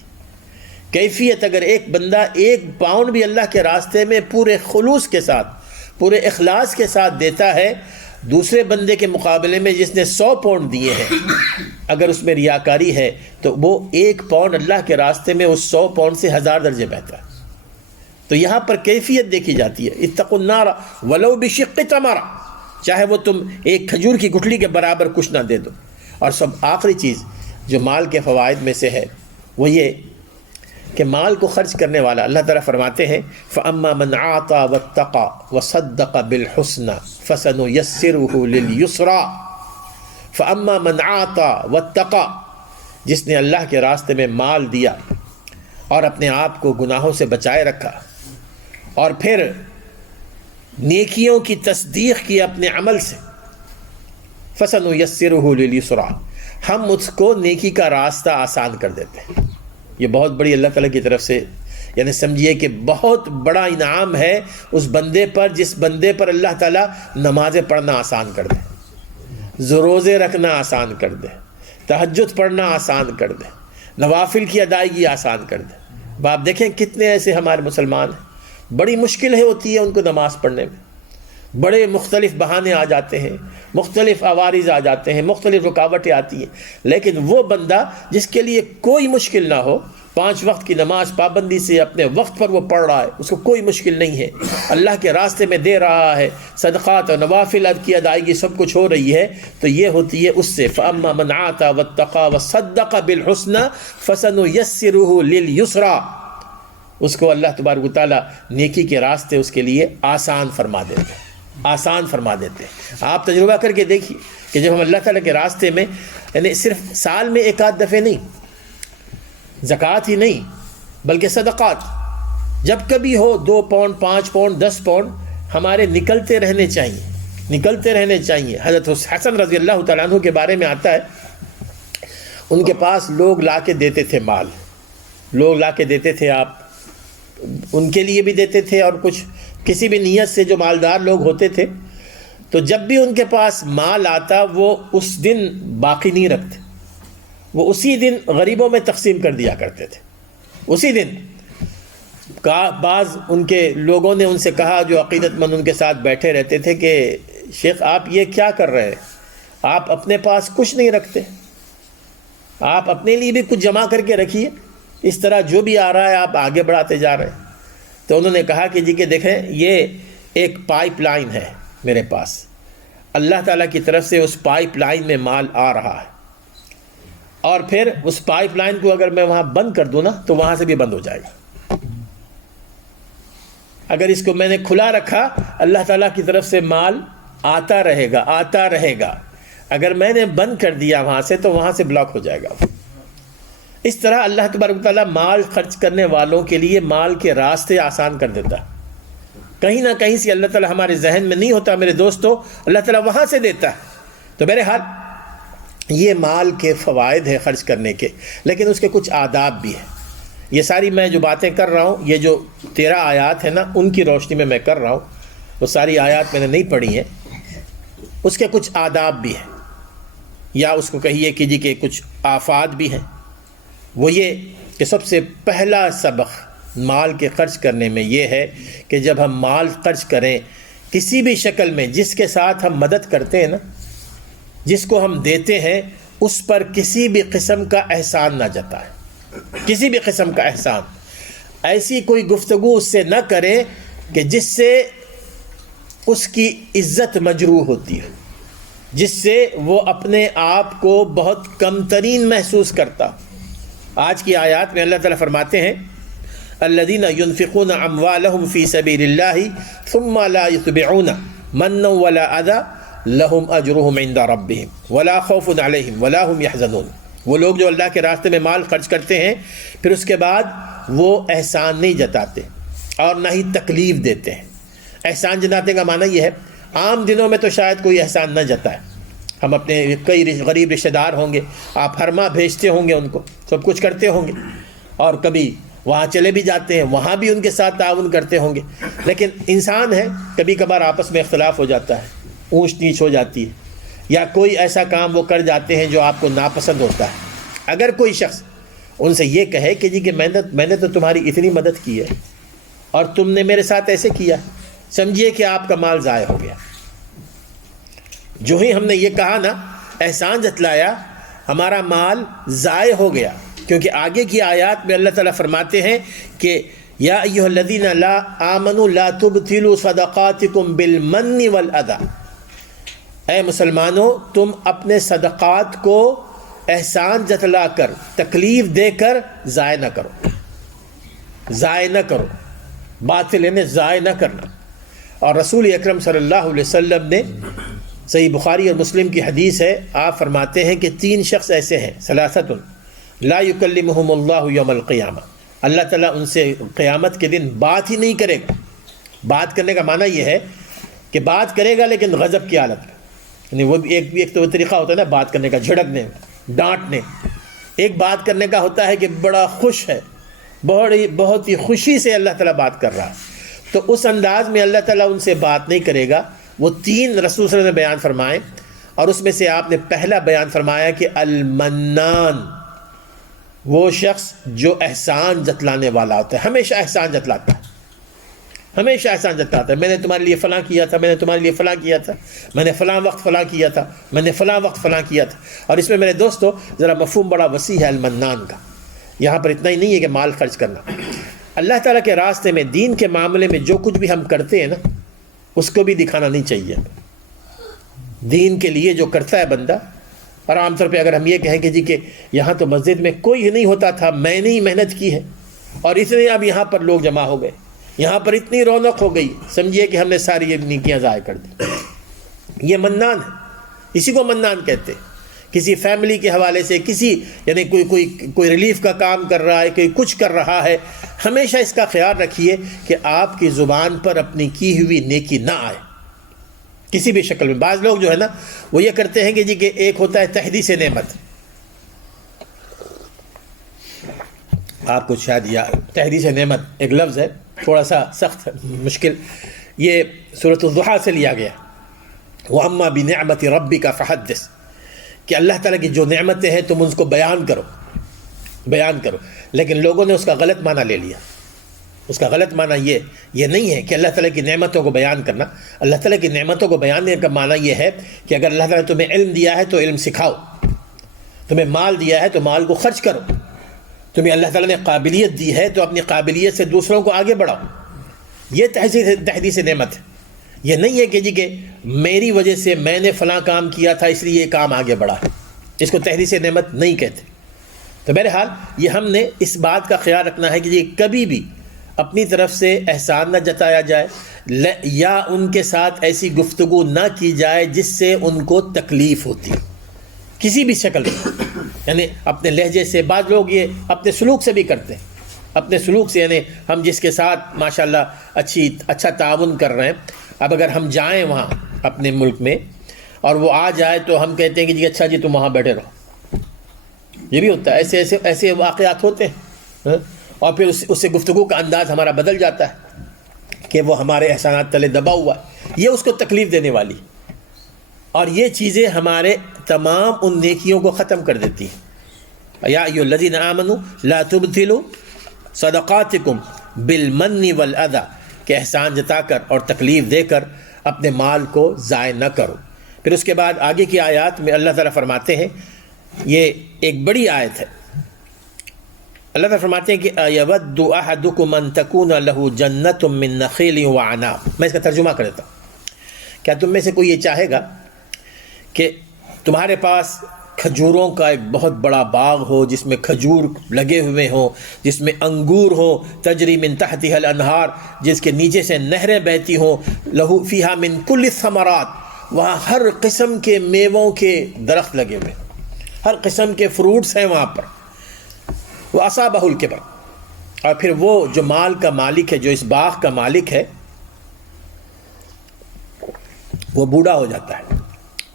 کیفیت۔ اگر ایک بندہ 1 پاؤنڈ بھی اللہ کے راستے میں پورے خلوص کے ساتھ، پورے اخلاص کے ساتھ دیتا ہے، دوسرے بندے کے مقابلے میں جس نے 100 پاؤنڈ دیے ہیں، اگر اس میں ریاکاری ہے تو وہ 1 پاؤنڈ اللہ کے راستے میں اس 100 پاؤنڈ سے 1000 درجے بہتر ہے۔ تو یہاں پر کیفیت دیکھی جاتی ہے۔ اتقوا النار ولو بشق تمرہ، چاہے وہ تم ایک کھجور کی گٹھلی کے برابر کچھ نہ دے دو۔ اور سب آخری چیز جو مال کے فوائد میں سے ہے وہ یہ کہ مال کو خرچ کرنے والا، اللہ تعالیٰ فرماتے ہیں فَأَمَّا مَنْ عَاطَى وَاتَّقَى وَصَدَّقَ بِالْحُسْنَى فَسَنُيَسِّرُهُ لِلْيُسْرَى۔ فَأَمَّا مَنْ عَاطَى وَاتَّقَى، جس نے اللہ کے راستے میں مال دیا اور اپنے آپ کو گناہوں سے بچائے رکھا اور پھر نیکیوں کی تصدیق کی اپنے عمل سے، فَسَنُيَسِّرُهُ لِلْيُسْرَى، ہم اس کو نیکی کا راستہ آسان کر دیتے ہیں۔ یہ بہت بڑی اللہ تعالیٰ کی طرف سے، یعنی سمجھیے کہ بہت بڑا انعام ہے اس بندے پر جس بندے پر اللہ تعالیٰ نمازیں پڑھنا آسان کر دے، روزے رکھنا آسان کر دے، تہجد پڑھنا آسان کر دے، نوافل کی ادائیگی آسان کر دے، اب آپ دیکھیں کتنے ایسے ہمارے مسلمان ہیں، بڑی مشکل ہوتی ہے ان کو نماز پڑھنے میں، بڑے مختلف بہانے آ جاتے ہیں، مختلف عوارض آ جاتے ہیں، مختلف رکاوٹیں آتی ہیں، لیکن وہ بندہ جس کے لیے کوئی مشکل نہ ہو، 5 وقت کی نماز پابندی سے اپنے وقت پر وہ پڑھ رہا ہے، اس کو کوئی مشکل نہیں ہے، اللہ کے راستے میں دے رہا ہے، صدقات اور نوافل کی ادائیگی سب کچھ ہو رہی ہے، تو یہ ہوتی ہے اس سے فَأَمَّا مَنْ عَاتَى وَاتَّقَى وَصَدَّقَ بِالْحُسْنَى فَسَنُيَسِّرُهُ لِلْيُسْرَى، اس کو اللہ تبارک و تعالیٰ نیکی کے راستے اس کے لیے آسان فرما دیتے ہیں، آسان فرما دیتے ہیں۔ آپ تجربہ کر کے دیکھیے کہ جب ہم اللہ تعالیٰ کے راستے میں، یعنی صرف سال میں 1 دفعہ نہیں، زکوٰۃ ہی نہیں بلکہ صدقات جب کبھی ہو، 2 پاؤنڈ 5 پاؤنڈ 10 پاؤنڈ ہمارے نکلتے رہنے چاہیے، نکلتے رہنے چاہیے۔ حضرت حسن رضی اللہ تعالیٰ عنہ کے بارے میں آتا ہے، ان کے پاس لوگ لا کے دیتے تھے مال، لوگ لا کے دیتے تھے، آپ ان کے لیے بھی دیتے تھے، اور کچھ کسی بھی نیت سے جو مالدار لوگ ہوتے تھے، تو جب بھی ان کے پاس مال آتا وہ اس دن باقی نہیں رکھتے، وہ اسی دن غریبوں میں تقسیم کر دیا کرتے تھے، اسی دن۔ بعض ان کے لوگوں نے ان سے کہا، جو عقیدت مند ان کے ساتھ بیٹھے رہتے تھے، کہ شیخ آپ یہ کیا کر رہے ہیں، آپ اپنے پاس کچھ نہیں رکھتے، آپ اپنے لیے بھی کچھ جمع کر کے رکھیے، اس طرح جو بھی آ رہا ہے آپ آگے بڑھاتے جا رہے ہیں۔ تو انہوں نے کہا کہ جی کہ دیکھیں، یہ ایک پائپ لائن ہے میرے پاس، اللہ تعالیٰ کی طرف سے اس پائپ لائن میں مال آ رہا ہے، اور پھر اس پائپ لائن کو اگر میں وہاں بند کر دوں نا تو وہاں سے بھی بند ہو جائے گا، اگر اس کو میں نے کھلا رکھا اللہ تعالیٰ کی طرف سے مال آتا رہے گا، آتا رہے گا، اگر میں نے بند کر دیا وہاں سے تو وہاں سے بلاک ہو جائے گا۔ اس طرح اللہ تبارک و تعالیٰ مال خرچ کرنے والوں کے لیے مال کے راستے آسان کر دیتا، کہیں نہ کہیں سے اللہ تعالیٰ ہمارے ذہن میں نہیں ہوتا میرے دوستو، اللہ تعالیٰ وہاں سے دیتا ہے۔ تو بہرحال یہ مال کے فوائد ہیں خرچ کرنے کے، لیکن اس کے کچھ آداب بھی ہیں۔ یہ ساری میں جو باتیں کر رہا ہوں، یہ جو 13 آیات ہیں نا، ان کی روشنی میں میں کر رہا ہوں، وہ ساری آیات میں نے نہیں پڑھی ہیں، اس کے کچھ آداب بھی ہیں، یا اس کو کہیے کہ جی کہ کچھ آفات بھی ہیں۔ وہ یہ کہ سب سے پہلا سبق مال کے خرچ کرنے میں یہ ہے کہ جب ہم مال خرچ کریں کسی بھی شکل میں، جس کے ساتھ ہم مدد کرتے ہیں نا، جس کو ہم دیتے ہیں، اس پر کسی بھی قسم کا احسان نہ جتائیں، کسی بھی قسم کا احسان، ایسی کوئی گفتگو اس سے نہ کریں کہ جس سے اس کی عزت مجروح ہوتی ہے، جس سے وہ اپنے آپ کو بہت کم ترین محسوس کرتا۔ آج کی آیات میں اللہ تعالیٰ فرماتے ہیں، الذین ينفقون اموالهم فی سبیل اللہ ثم لا یتبعون منا ولا اذی لهم اجرهم عند ربهم ولا خوف علیہم ولا هم يحزنون۔ وہ لوگ جو اللہ کے راستے میں مال خرچ کرتے ہیں، پھر اس کے بعد وہ احسان نہیں جتاتے اور نہ ہی تکلیف دیتے ہیں۔ احسان جتانے کا معنی یہ ہے، عام دنوں میں تو شاید کوئی احسان نہ جتائے، ہم اپنے کئی غریب رشتہ دار ہوں گے، آپ ہر ماہ بھیجتے ہوں گے ان کو، سب کچھ کرتے ہوں گے، اور کبھی وہاں چلے بھی جاتے ہیں، وہاں بھی ان کے ساتھ تعاون کرتے ہوں گے، لیکن انسان ہے، کبھی کبھار آپس میں اختلاف ہو جاتا ہے، اونچ نیچ ہو جاتی ہے، یا کوئی ایسا کام وہ کر جاتے ہیں جو آپ کو ناپسند ہوتا ہے۔ اگر کوئی شخص ان سے یہ کہے کہ جی کہ میں نے تو تمہاری اتنی مدد کی ہے اور تم نے میرے ساتھ ایسے کیا، سمجھیے کہ آپ کا مال ضائع ہو گیا۔ جو ہی ہم نے یہ کہا نا، احسان جتلایا، ہمارا مال ضائع ہو گیا، کیونکہ آگے کی آیات میں اللہ تعالیٰ فرماتے ہیں کہ یا ایھا الذین لا آمنوا لا تبطلوا صدقاتکم بالمن والاذی، اے مسلمانوں تم اپنے صدقات کو احسان جتلا کر، تکلیف دے کر ضائع نہ کرو، ضائع نہ کرو، باطل یعنی ضائع نہ کرنا۔ اور رسول اکرم صلی اللہ علیہ وسلم نے، صحیح بخاری اور مسلم کی حدیث ہے، آپ فرماتے ہیں کہ 3 شخص ایسے ہیں، ثلاثۃ لا یکلمہم اللہ یوم القیامہ، اللہ تعالیٰ ان سے قیامت کے دن بات ہی نہیں کرے گا۔ بات کرنے کا معنی یہ ہے کہ بات کرے گا لیکن غضب کی حالت میں، یعنی وہ بھی ایک تو طریقہ ہوتا ہے نا بات کرنے کا، جھڑکنے، ڈانٹنے۔ ایک بات کرنے کا ہوتا ہے کہ بڑا خوش ہے، بہت ہی خوشی سے اللہ تعالیٰ بات کر رہا ہے، تو اس انداز میں اللہ تعالیٰ ان سے بات نہیں کرے گا۔ وہ 3 رسول صلی اللہ علیہ وسلم نے بیان فرمائے، اور اس میں سے آپ نے پہلا بیان فرمایا کہ المنان، وہ شخص جو احسان جتلانے والا ہوتا ہے، ہمیشہ احسان جتلاتا ہے، ہمیشہ احسان جتلاتا ہے. میں نے تمہارے لیے فلاں کیا تھا، میں نے تمہارے لیے فلاں کیا تھا، میں نے فلاں وقت فلاں کیا تھا، میں نے فلاں وقت فلاں کیا تھا. اور اس میں میرے دوستو ذرا مفہوم بڑا وسیع ہے المنان کا. یہاں پر اتنا ہی نہیں ہے کہ مال خرچ کرنا. اللہ تعالیٰ کے راستے میں، دین کے معاملے میں جو کچھ بھی ہم کرتے ہیں نا، اس کو بھی دکھانا نہیں چاہیے. دین کے لیے جو کرتا ہے بندہ، اور عام طور پہ اگر ہم یہ کہیں کہ جی کہ یہاں تو مسجد میں کوئی نہیں ہوتا تھا، میں نے ہی محنت کی ہے اور اتنے اب یہاں پر لوگ جمع ہو گئے، یہاں پر اتنی رونق ہو گئی، سمجھیے کہ ہم نے ساری یہ نیکیاں ضائع کر دی. یہ منان ہے، اسی کو منان کہتے ہیں. کسی فیملی کے حوالے سے کسی یعنی کوئی ریلیف کا کام کر رہا ہے، کوئی کچھ کر رہا ہے، ہمیشہ اس کا خیال رکھیے کہ آپ کی زبان پر اپنی کی ہوئی نیکی نہ آئے کسی بھی شکل میں. بعض لوگ جو ہے نا وہ یہ کرتے ہیں کہ جی کہ ایک ہوتا ہے تحدیث نعمت. آپ کو شاید تحدیث نعمت ایک لفظ ہے، تھوڑا سا سخت مشکل، یہ سورۃ الضحیٰ سے لیا گیا. وَأَمَّا بِنِعْمَةِ رَبِّكَ فَحَدِّثْ، کہ اللہ تعالیٰ کی جو نعمتیں ہیں تم ان کو بیان کرو. لیکن لوگوں نے اس کا غلط معنی لے لیا. اس کا غلط معنی یہ نہیں ہے کہ اللہ تعالیٰ کی نعمتوں کو بیان کرنا. اللہ تعالیٰ کی نعمتوں کو بیان کرنے کا معنی یہ ہے کہ اگر اللہ تعالیٰ نے تمہیں علم دیا ہے تو علم سکھاؤ، تمہیں مال دیا ہے تو مال کو خرچ کرو، تمہیں اللہ تعالیٰ نے قابلیت دی ہے تو اپنی قابلیت سے دوسروں کو آگے بڑھاؤ. یہ تحدیث نعمت ہے. یہ نہیں ہے کہ جی کہ میری وجہ سے میں نے فلاں کام کیا تھا اس لیے یہ کام آگے بڑھا ہے. اس کو تحدیث نعمت نہیں کہتے. تو بہرحال یہ ہم نے اس بات کا خیال رکھنا ہے کہ یہ کبھی بھی اپنی طرف سے احسان نہ جتایا جائے یا ان کے ساتھ ایسی گفتگو نہ کی جائے جس سے ان کو تکلیف ہوتی کسی بھی شکل میں. یعنی اپنے لہجے سے، بعض لوگ یہ اپنے سلوک سے بھی کرتے ہیں. اپنے سلوک سے یعنی ہم جس کے ساتھ ماشاءاللہ اچھا تعاون کر رہے ہیں، اب اگر ہم جائیں وہاں اپنے ملک میں اور وہ آ جائے تو ہم کہتے ہیں کہ جی اچھا جی تم وہاں بیٹھے رہو. یہ بھی ہوتا ہے، ایسے واقعات ہوتے ہیں. اور پھر اس سے گفتگو کا انداز ہمارا بدل جاتا ہے کہ وہ ہمارے احسانات تلے دبا ہوا ہے. یہ اس کو تکلیف دینے والی، اور یہ چیزیں ہمارے تمام ان نیکیوں کو ختم کر دیتی ہیں. یا ایھا الذین آمنوا لا تبطلوا صدقاتکم بالمن والاذی، کہ احسان جتا کر اور تکلیف دے کر اپنے مال کو ضائع نہ کرو. پھر اس کے بعد آگے کی آیات میں اللہ تعالیٰ فرماتے ہیں، یہ ایک بڑی آیت ہے. اللہ تعالیٰ فرماتے ہیں کہ یود احدکم ان تکون له جنۃ من نخیل وعناب. میں اس کا ترجمہ کر دیتا ہوں. کیا تم میں سے کوئی یہ چاہے گا کہ تمہارے پاس کھجوروں کا ایک بہت بڑا باغ ہو جس میں کھجور لگے ہوئے ہوں، جس میں انگور ہوں، تجری من تحتها الانہار، جس کے نیچے سے نہریں بہتی ہوں، لہو فیہا من کل الثمرات، وہاں ہر قسم کے میووں کے درخت لگے ہوئے، ہر قسم کے فروٹس ہیں وہاں پر. وَأَصَابَهُ الْكِبَرُ، اور پھر وہ جو مال کا مالک ہے، جو اس باغ کا مالک ہے، وہ بوڑھا ہو جاتا ہے،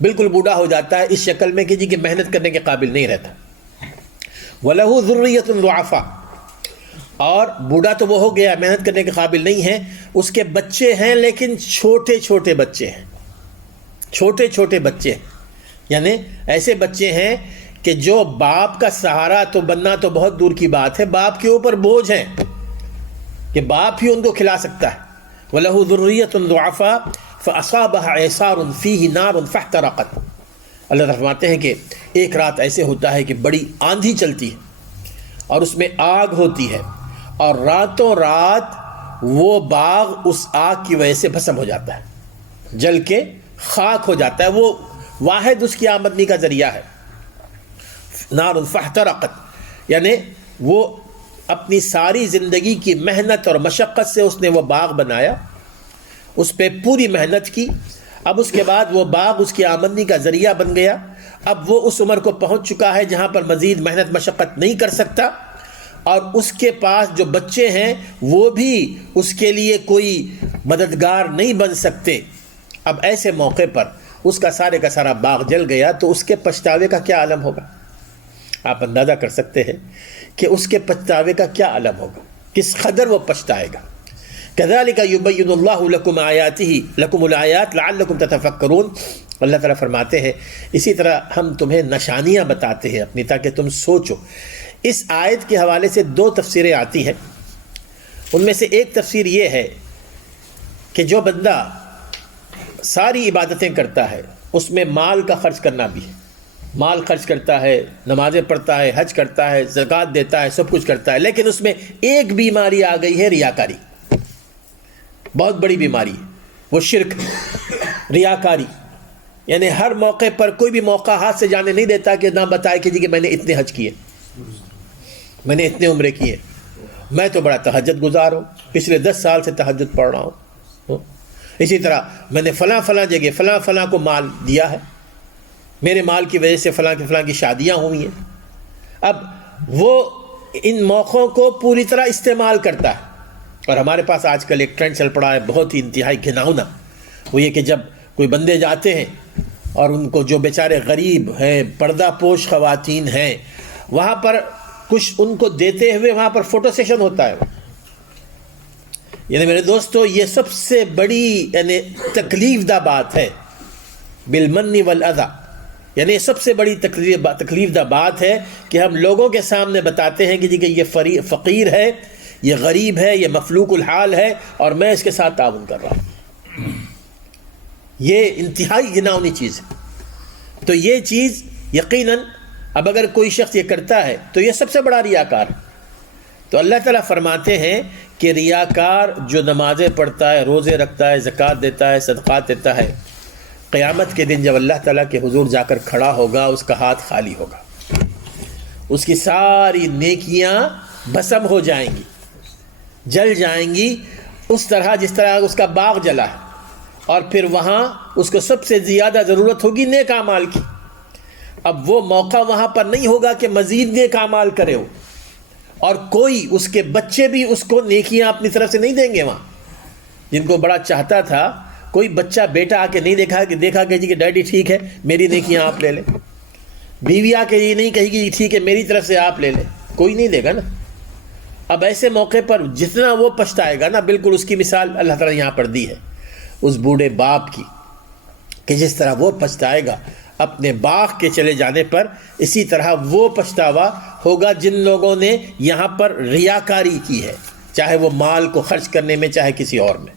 بالکل بوڑھا ہو جاتا ہے اس شکل میں کہ جی کہ محنت کرنے کے قابل نہیں رہتا. وَلَهُ ذُرِّيَّةٌ ضُعَفَاء، اور بوڑھا تو وہ ہو گیا، محنت کرنے کے قابل نہیں ہے، اس کے بچے ہیں لیکن چھوٹے چھوٹے بچے ہیں، چھوٹے چھوٹے بچے ہیں. یعنی ایسے بچے ہیں کہ جو باپ کا سہارا تو بننا تو بہت دور کی بات ہے، باپ کے اوپر بوجھ ہیں کہ باپ ہی ان کو کھلا سکتا ہے. وَلَهُ ذُرِّيَّةٌ ضُعَفَاء فَأَصَابَهَا عِصَارٌ فِيهِ نَارٌ فَاحْتَرَقَتْ. اللہ تعالیٰ فرماتے ہیں کہ ایک رات ایسے ہوتا ہے کہ بڑی آندھی چلتی ہے اور اس میں آگ ہوتی ہے، اور راتوں رات وہ باغ اس آگ کی وجہ سے بھسم ہو جاتا ہے، جل کے خاک ہو جاتا ہے. وہ واحد اس کی آمدنی کا ذریعہ ہے. نار فاحترقت، یعنی وہ اپنی ساری زندگی کی محنت اور مشقت سے اس نے وہ باغ بنایا، اس پہ پوری محنت کی. اب اس کے بعد وہ باغ اس کی آمدنی کا ذریعہ بن گیا. اب وہ اس عمر کو پہنچ چکا ہے جہاں پر مزید محنت مشقت نہیں کر سکتا، اور اس کے پاس جو بچے ہیں وہ بھی اس کے لیے کوئی مددگار نہیں بن سکتے. اب ایسے موقع پر اس کا سارے کا سارا باغ جل گیا تو اس کے پچھتاوے کا کیا عالم ہوگا؟ آپ اندازہ کر سکتے ہیں کہ اس کے پچھتاوے کا کیا عالم ہوگا، کس قدر وہ پچھتائے گا. كَذَلِكَ يُبَيِّنُ اللَّهُ لَكُمْ آيَاتِهِ لَكُمُ الْآيَاتِ لَعَلَّكُمْ تَتَفَكَّرُونَ. اللہ تعالیٰ فرماتے ہیں اسی طرح ہم تمہیں نشانیاں بتاتے ہیں اپنی، تاکہ تم سوچو اس آیت کے حوالے سے 2 تفسیریں آتی ہیں. ان میں سے ایک تفسیر یہ ہے کہ جو بندہ ساری عبادتیں کرتا ہے اس میں مال کا خرچ کرنا بھی ہے، مال خرچ کرتا ہے، نمازیں پڑھتا ہے، حج کرتا ہے، زکوٰۃ دیتا ہے، سب کچھ کرتا ہے، لیکن اس میں ایک بیماری آ گئی ہے، ریاکاری. بہت بڑی بیماری ہے وہ شرک، ریاکاری. یعنی ہر موقع پر کوئی بھی موقع ہاتھ سے جانے نہیں دیتا کہ نہ بتائے کہ جی کہ میں نے اتنے حج کیے، میں نے اتنے عمرے کیے، میں تو بڑا تہجد گزار ہوں، پچھلے 10 سال سے تہجد پڑھ رہا ہوں. اسی طرح میں نے فلاں فلاں جگہ فلاں فلاں کو مال دیا ہے، میرے مال کی وجہ سے فلاں کی شادیاں ہوئی ہیں. اب وہ ان موقعوں کو پوری طرح استعمال کرتا ہے. اور ہمارے پاس آج کل ایک ٹرینڈ چل پڑا ہے بہت ہی انتہائی گھناؤنا، وہ یہ کہ جب کوئی بندے جاتے ہیں اور ان کو جو بیچارے غریب ہیں، پردہ پوش خواتین ہیں، وہاں پر کچھ ان کو دیتے ہوئے وہاں پر فوٹو سیشن ہوتا ہے. یعنی میرے دوستو یہ سب سے بڑی یعنی تکلیف دہ بات ہے، بالمن والاذی. یعنی یہ سب سے بڑی تکلیف دہ بات ہے کہ ہم لوگوں کے سامنے بتاتے ہیں کہ جی کہ یہ فقیر ہے، یہ غریب ہے، یہ مفلوق الحال ہے اور میں اس کے ساتھ تعاون کر رہا ہوں. یہ انتہائی گھناؤنی چیز ہے. تو یہ چیز یقیناً اب اگر کوئی شخص یہ کرتا ہے تو یہ سب سے بڑا ریاکار ہے. تو اللہ تعالیٰ فرماتے ہیں کہ ریاکار جو نمازیں پڑھتا ہے، روزے رکھتا ہے، زکوٰۃ دیتا ہے، صدقات دیتا ہے، قیامت کے دن جب اللہ تعالیٰ کے حضور جا کر کھڑا ہوگا اس کا ہاتھ خالی ہوگا، اس کی ساری نیکیاں بھسم ہو جائیں گی، جل جائیں گی اس طرح جس طرح اس کا باغ جلا ہے. اور پھر وہاں اس کو سب سے زیادہ ضرورت ہوگی نیک اعمال کی. اب وہ موقع وہاں پر نہیں ہوگا کہ مزید نیک اعمال کرے ہو، اور کوئی اس کے بچے بھی اس کو نیکیاں اپنی طرف سے نہیں دیں گے. وہاں جن کو بڑا چاہتا تھا، کوئی بچہ بیٹا آ کے نہیں دیکھا کہ جی کہ ڈیڈی ٹھیک ہے میری نیکیاں آپ لے لیں. بیوی آ کے یہ نہیں کہی کہ ٹھیک ہے میری طرف سے آپ لے لیں، کوئی نہیں دے گا نا. اب ایسے موقع پر جتنا وہ پچھتائے گا نا، بالکل اس کی مثال اللہ تعالیٰ نے یہاں پر دی ہے اس بوڑھے باپ کی، کہ جس طرح وہ پچھتائے گا اپنے باغ کے چلے جانے پر، اسی طرح وہ پچھتاوا ہوگا جن لوگوں نے یہاں پر ریاکاری کی ہے، چاہے وہ مال کو خرچ کرنے میں چاہے کسی اور میں.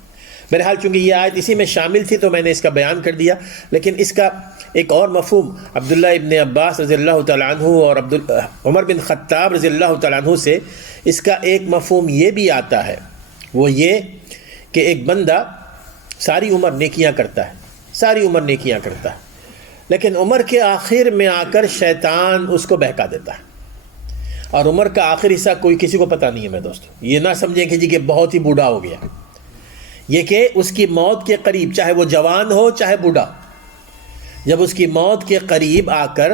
بہرحال چونکہ یہ آیت اسی میں شامل تھی تو میں نے اس کا بیان کر دیا. لیکن اس کا ایک اور مفہوم عبداللہ ابن عباس رضی اللہ تعالیٰ عنہ اور عمر بن خطاب رضی اللہ تعالیٰ عنہ سے اس کا ایک مفہوم یہ بھی آتا ہے، وہ یہ کہ ایک بندہ ساری عمر نیکیاں کرتا ہے، ساری عمر نیکیاں کرتا ہے، لیکن عمر کے آخر میں آ کر شیطان اس کو بہکا دیتا ہے. اور عمر کا آخر حصہ کوئی کسی کو پتہ نہیں ہے میرے دوستو. یہ نہ سمجھیں کہ جی کہ بہت ہی بوڑھا ہو گیا، یہ کہ اس کی موت کے قریب، چاہے وہ جوان ہو چاہے بوڑھا، جب اس کی موت کے قریب آ کر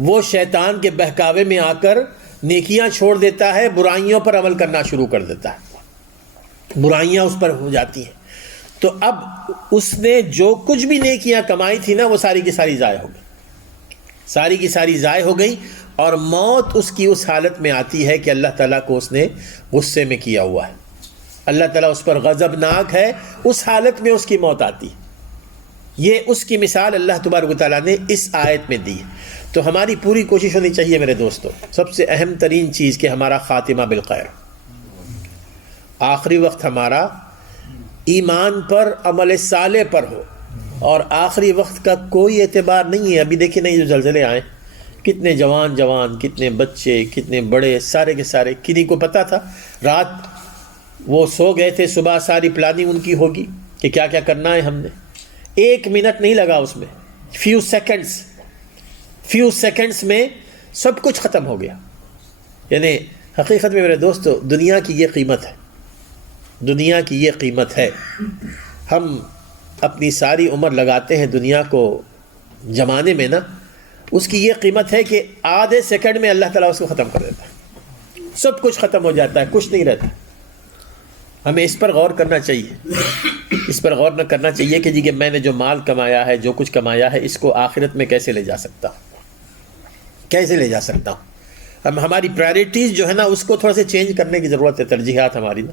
وہ شیطان کے بہکاوے میں آ کر نیکیاں چھوڑ دیتا ہے، برائیوں پر عمل کرنا شروع کر دیتا ہے، برائیاں اس پر ہو جاتی ہیں. تو اب اس نے جو کچھ بھی نیکیاں کمائی تھی نا، وہ ساری کی ساری ضائع ہو گئی، ساری کی ساری ضائع ہو گئی. اور موت اس کی اس حالت میں آتی ہے کہ اللہ تعالیٰ کو اس نے غصے میں کیا ہوا ہے، اللہ تعالیٰ اس پر غضبناک ہے، اس حالت میں اس کی موت آتی. یہ اس کی مثال اللہ تبارک و تعالیٰ نے اس آیت میں دی. تو ہماری پوری کوشش ہونی چاہیے میرے دوستو، سب سے اہم ترین چیز کہ ہمارا خاتمہ بالخیر، آخری وقت ہمارا ایمان پر، عمل صالح پر ہو. اور آخری وقت کا کوئی اعتبار نہیں ہے. ابھی دیکھیں نا یہ جو زلزلے آئے، کتنے جوان کتنے بچے، کتنے بڑے، سارے کے سارے. کنہیں کو پتہ تھا رات وہ سو گئے تھے، صبح ساری پلاننگ ان کی ہوگی کہ کیا کیا کرنا ہے ہم نے. 1 منٹ نہیں لگا اس میں، فیو سیکنڈز میں سب کچھ ختم ہو گیا. یعنی حقیقت میں میرے دوستو دنیا کی یہ قیمت ہے، دنیا کی یہ قیمت ہے. ہم اپنی ساری عمر لگاتے ہیں دنیا کو جمانے میں نا، اس کی یہ قیمت ہے کہ آدھے سیکنڈ میں اللہ تعالیٰ اس کو ختم کر دیتا ہے، سب کچھ ختم ہو جاتا ہے، کچھ نہیں رہتا. ہمیں اس پر غور کرنا چاہیے، اس پر غور نہ کرنا چاہیے کہ جی کہ میں نے جو مال کمایا ہے، جو کچھ کمایا ہے، اس کو آخرت میں کیسے لے جا سکتا ہوں، کیسے لے جا سکتا ہوں. ہم ہماری پرائرٹیز جو ہے نا اس کو تھوڑا سے چینج کرنے کی ضرورت ہے، ترجیحات ہماری نا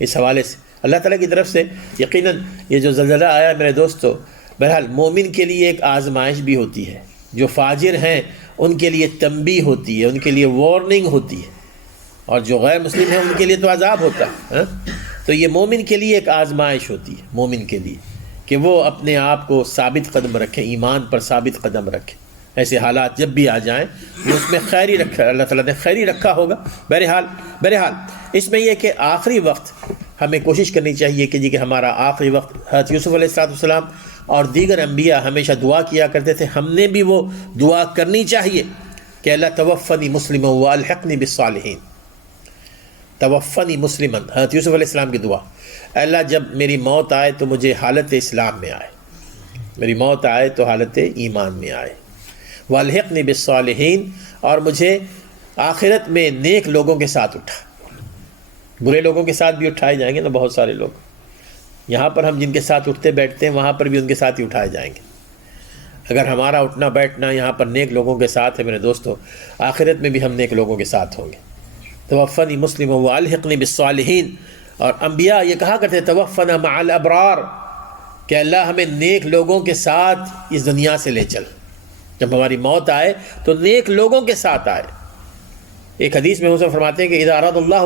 اس حوالے سے. اللہ تعالیٰ کی طرف سے یقیناً یہ جو زلزلہ آیا میرے دوستو، بہرحال مومن کے لیے ایک آزمائش بھی ہوتی ہے. جو فاجر ہیں ان کے لیے تنبیہ ہوتی ہے، ان کے لیے وارننگ ہوتی ہے، اور جو غیر مسلم ہیں ان کے لیے تو عذاب ہوتا ہے. تو یہ مومن کے لیے ایک آزمائش ہوتی ہے، مومن کے لیے، کہ وہ اپنے آپ کو ثابت قدم رکھے، ایمان پر ثابت قدم رکھے. ایسے حالات جب بھی آ جائیں وہ اس میں خیری رکھا، اللہ تعالیٰ نے خیری رکھا ہوگا. بہرحال اس میں یہ کہ آخری وقت ہمیں کوشش کرنی چاہیے کہ ہمارا آخری وقت، حضرت یوسف علیہ السلام اور دیگر انبیاء ہمیشہ دعا کیا کرتے تھے، ہم نے بھی وہ دعا کرنی چاہیے کہ اللہ توفنی مسلما والحقنی بالصالحین. توفنی مسلما، حضرت یوسف علیہ السلام کی دعا، اللہ جب میری موت آئے تو مجھے حالت اسلام میں آئے، میری موت آئے تو حالت ایمان میں آئے. والحقنی بالصالحین، اور مجھے آخرت میں نیک لوگوں کے ساتھ اٹھا. برے لوگوں کے ساتھ بھی اٹھائے جائیں گے نا بہت سارے لوگ، یہاں پر ہم جن کے ساتھ اٹھتے بیٹھتے ہیں وہاں پر بھی ان کے ساتھ ہی اٹھائے جائیں گے. اگر ہمارا اٹھنا بیٹھنا یہاں پر نیک لوگوں کے ساتھ ہے میرے دوستو، آخرت میں بھی ہم نیک لوگوں کے ساتھ ہوں گے. توفنی مسلما والحقنی بالصالحین. اور انبیاء یہ کہا کرتے توفنا مع الابرار، کہ اللہ ہمیں نیک لوگوں کے ساتھ اس دنیا سے لے چل، جب ہماری موت آئے تو نیک لوگوں کے ساتھ آئے. ایک حدیث میں حضور فرماتے ہیں کہ اذا اراد اللہ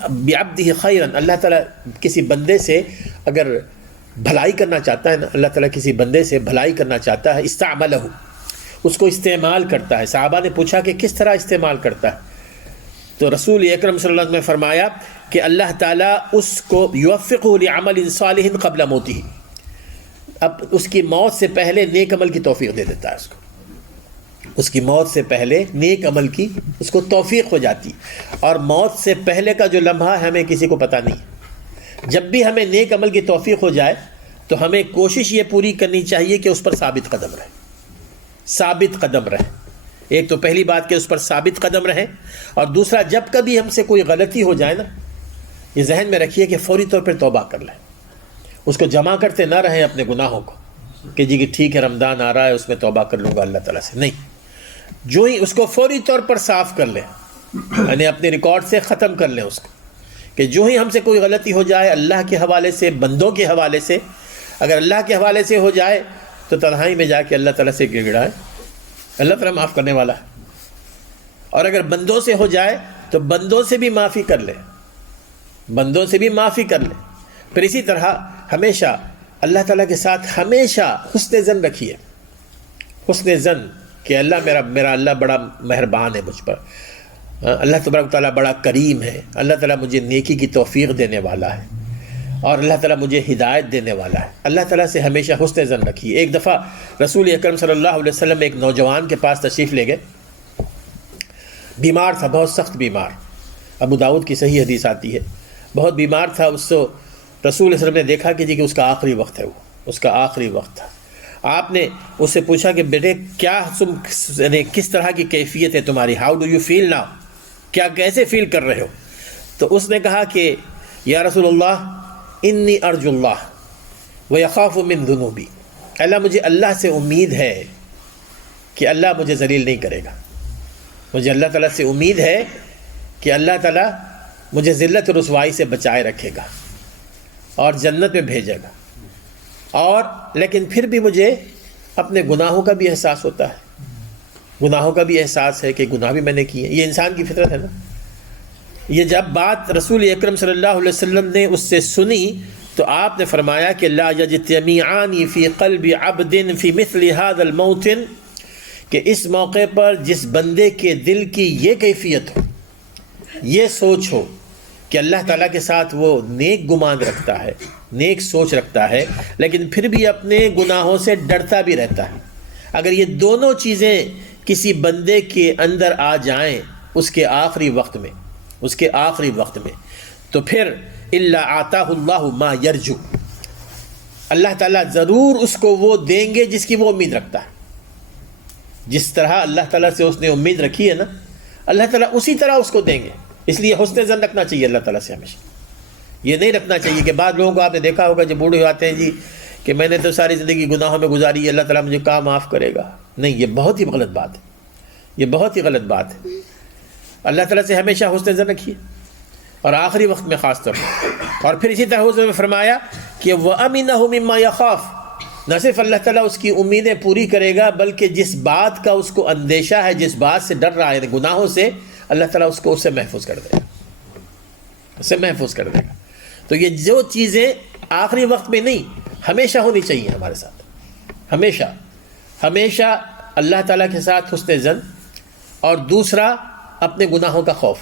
بعبدہ خیرا، اللہ تعالیٰ کسی بندے سے اگر بھلائی کرنا چاہتا ہے نا، اللہ تعالیٰ کسی بندے سے بھلائی کرنا چاہتا ہے، استعملہ، اس کو استعمال کرتا ہے. صحابہ نے پوچھا کہ کس طرح استعمال کرتا ہے؟ تو رسول اکرم صلی اللہ علیہ وسلم نے فرمایا کہ اللہ تعالیٰ اس کو یوفقہ لعمل صالح قبل موتہ، اب اس کی موت سے پہلے نیک عمل کی توفیق دے دیتا ہے. اس کی موت سے پہلے نیک عمل کی اس کو توفیق ہو جاتی. اور موت سے پہلے کا جو لمحہ ہے ہمیں کسی کو پتہ نہیں. جب بھی ہمیں نیک عمل کی توفیق ہو جائے تو ہمیں کوشش یہ پوری کرنی چاہیے کہ اس پر ثابت قدم رہے، ثابت قدم رہے. ایک تو پہلی بات کہ اس پر ثابت قدم رہیں، اور دوسرا جب کبھی ہم سے کوئی غلطی ہو جائے نا، یہ ذہن میں رکھیے کہ فوری طور پر توبہ کر لیں. اس کو جمع کرتے نہ رہیں اپنے گناہوں کو کہ جی کہ ٹھیک ہے رمضان آ رہا ہے اس میں توبہ کر لوں گا اللہ تعالیٰ سے. نہیں، جو ہی اس کو فوری طور پر صاف کر لیں، یعنی اپنے ریکارڈ سے ختم کر لیں اس کو، کہ جو ہی ہم سے کوئی غلطی ہو جائے اللہ کے حوالے سے، بندوں کے حوالے سے، اگر اللہ کے حوالے سے ہو جائے تو تنہائی میں جا کے اللہ تعالیٰ سے گڑ گڑائے، اللہ تعالیٰ معاف کرنے والا ہے. اور اگر بندوں سے ہو جائے تو بندوں سے بھی معافی کر لے، بندوں سے بھی معافی کر لے. پھر اسی طرح ہمیشہ اللہ تعالیٰ کے ساتھ ہمیشہ حسن ظن رکھیے، حسن ظن کہ اللہ میرا اللہ بڑا مہربان ہے مجھ پر، اللہ تبارک و تعالیٰ بڑا کریم ہے، اللہ تعالیٰ مجھے نیکی کی توفیق دینے والا ہے، اور اللہ تعالیٰ مجھے ہدایت دینے والا ہے. اللہ تعالیٰ سے ہمیشہ حسن ظن رکھیے. ایک دفعہ رسول اکرم صلی اللہ علیہ وسلم ایک نوجوان کے پاس تشریف لے گئے، بیمار تھا، بہت سخت بیمار، ابو داؤد کی صحیح حدیث آتی ہے، بہت بیمار تھا. اس کو رسول صلی اللہ علیہ وسلم نے دیکھا کہ جی کہ اس کا آخری وقت ہے، وہ اس کا آخری وقت تھا. آپ نے اس سے پوچھا کہ بیٹے کیا تم کس طرح کی کیفیت ہے تمہاری، how do you feel now, کیا کیسے فیل کر رہے ہو؟ تو اس نے کہا کہ یا رسول اللہ انی ارجو اللہ ویخاف من ذنوبی، اللہ مجھے اللہ سے امید ہے کہ اللہ مجھے ذلیل نہیں کرے گا، مجھے اللہ تعالیٰ سے امید ہے کہ اللہ تعالیٰ مجھے ذلت و رسوائی سے بچائے رکھے گا اور جنت میں بھیجے گا. اور لیکن پھر بھی مجھے اپنے گناہوں کا بھی احساس ہوتا ہے، گناہوں کا بھی احساس ہے کہ گناہ بھی میں نے کیے. یہ انسان کی فطرت ہے نا. یہ جب بات رسول اکرم صلی اللہ علیہ وسلم نے اس سے سنی تو آپ نے فرمایا کہ لا یجتمعان فی قلب عبد فی مثل هذا الموطن، کہ اس موقع پر جس بندے کے دل کی یہ کیفیت ہو، یہ سوچ ہو کہ اللہ تعالیٰ کے ساتھ وہ نیک گمان رکھتا ہے، نیک سوچ رکھتا ہے، لیکن پھر بھی اپنے گناہوں سے ڈرتا بھی رہتا ہے. اگر یہ دونوں چیزیں کسی بندے کے اندر آ جائیں اس کے آخری وقت میں، اس کے آخری وقت میں، تو پھر الا آتاہ اللہ ما یرجو، اللہ تعالیٰ ضرور اس کو وہ دیں گے جس کی وہ امید رکھتا ہے. جس طرح اللہ تعالیٰ سے اس نے امید رکھی ہے نا، اللہ تعالیٰ اسی طرح اس کو دیں گے. اس لیے حسن ظن رکھنا چاہیے اللہ تعالیٰ سے ہمیشہ. یہ نہیں رکھنا چاہیے کہ بعض لوگوں کو آپ نے دیکھا ہوگا جب بوڑھے آتے ہیں جی کہ میں نے تو ساری زندگی گناہوں میں گزاری ہے، اللہ تعالیٰ مجھے کہاں معاف کرے گا. نہیں، یہ بہت ہی غلط بات ہے، یہ بہت ہی غلط بات ہے. اللہ تعالیٰ سے ہمیشہ حسن ظن رکھیے، اور آخری وقت میں خاص طور پر. اور پھر اسی طرح حضور نے فرمایا کہ وَأَمِنَهُ مِمَّا يَخَافُ، نہ صرف اللہ تعالیٰ اس کی امیدیں پوری کرے گا بلکہ جس بات کا اس کو اندیشہ ہے، جس بات سے ڈر رہا ہے گناہوں سے، اللہ تعالیٰ اس کو اس سے محفوظ کر دے گا، اس سے محفوظ کر دے گا۔ تو یہ جو چیزیں آخری وقت میں نہیں، ہمیشہ ہونی چاہیے ہمارے ساتھ، ہمیشہ ہمیشہ اللہ تعالیٰ کے ساتھ حسن ظن، اور دوسرا اپنے گناہوں کا خوف۔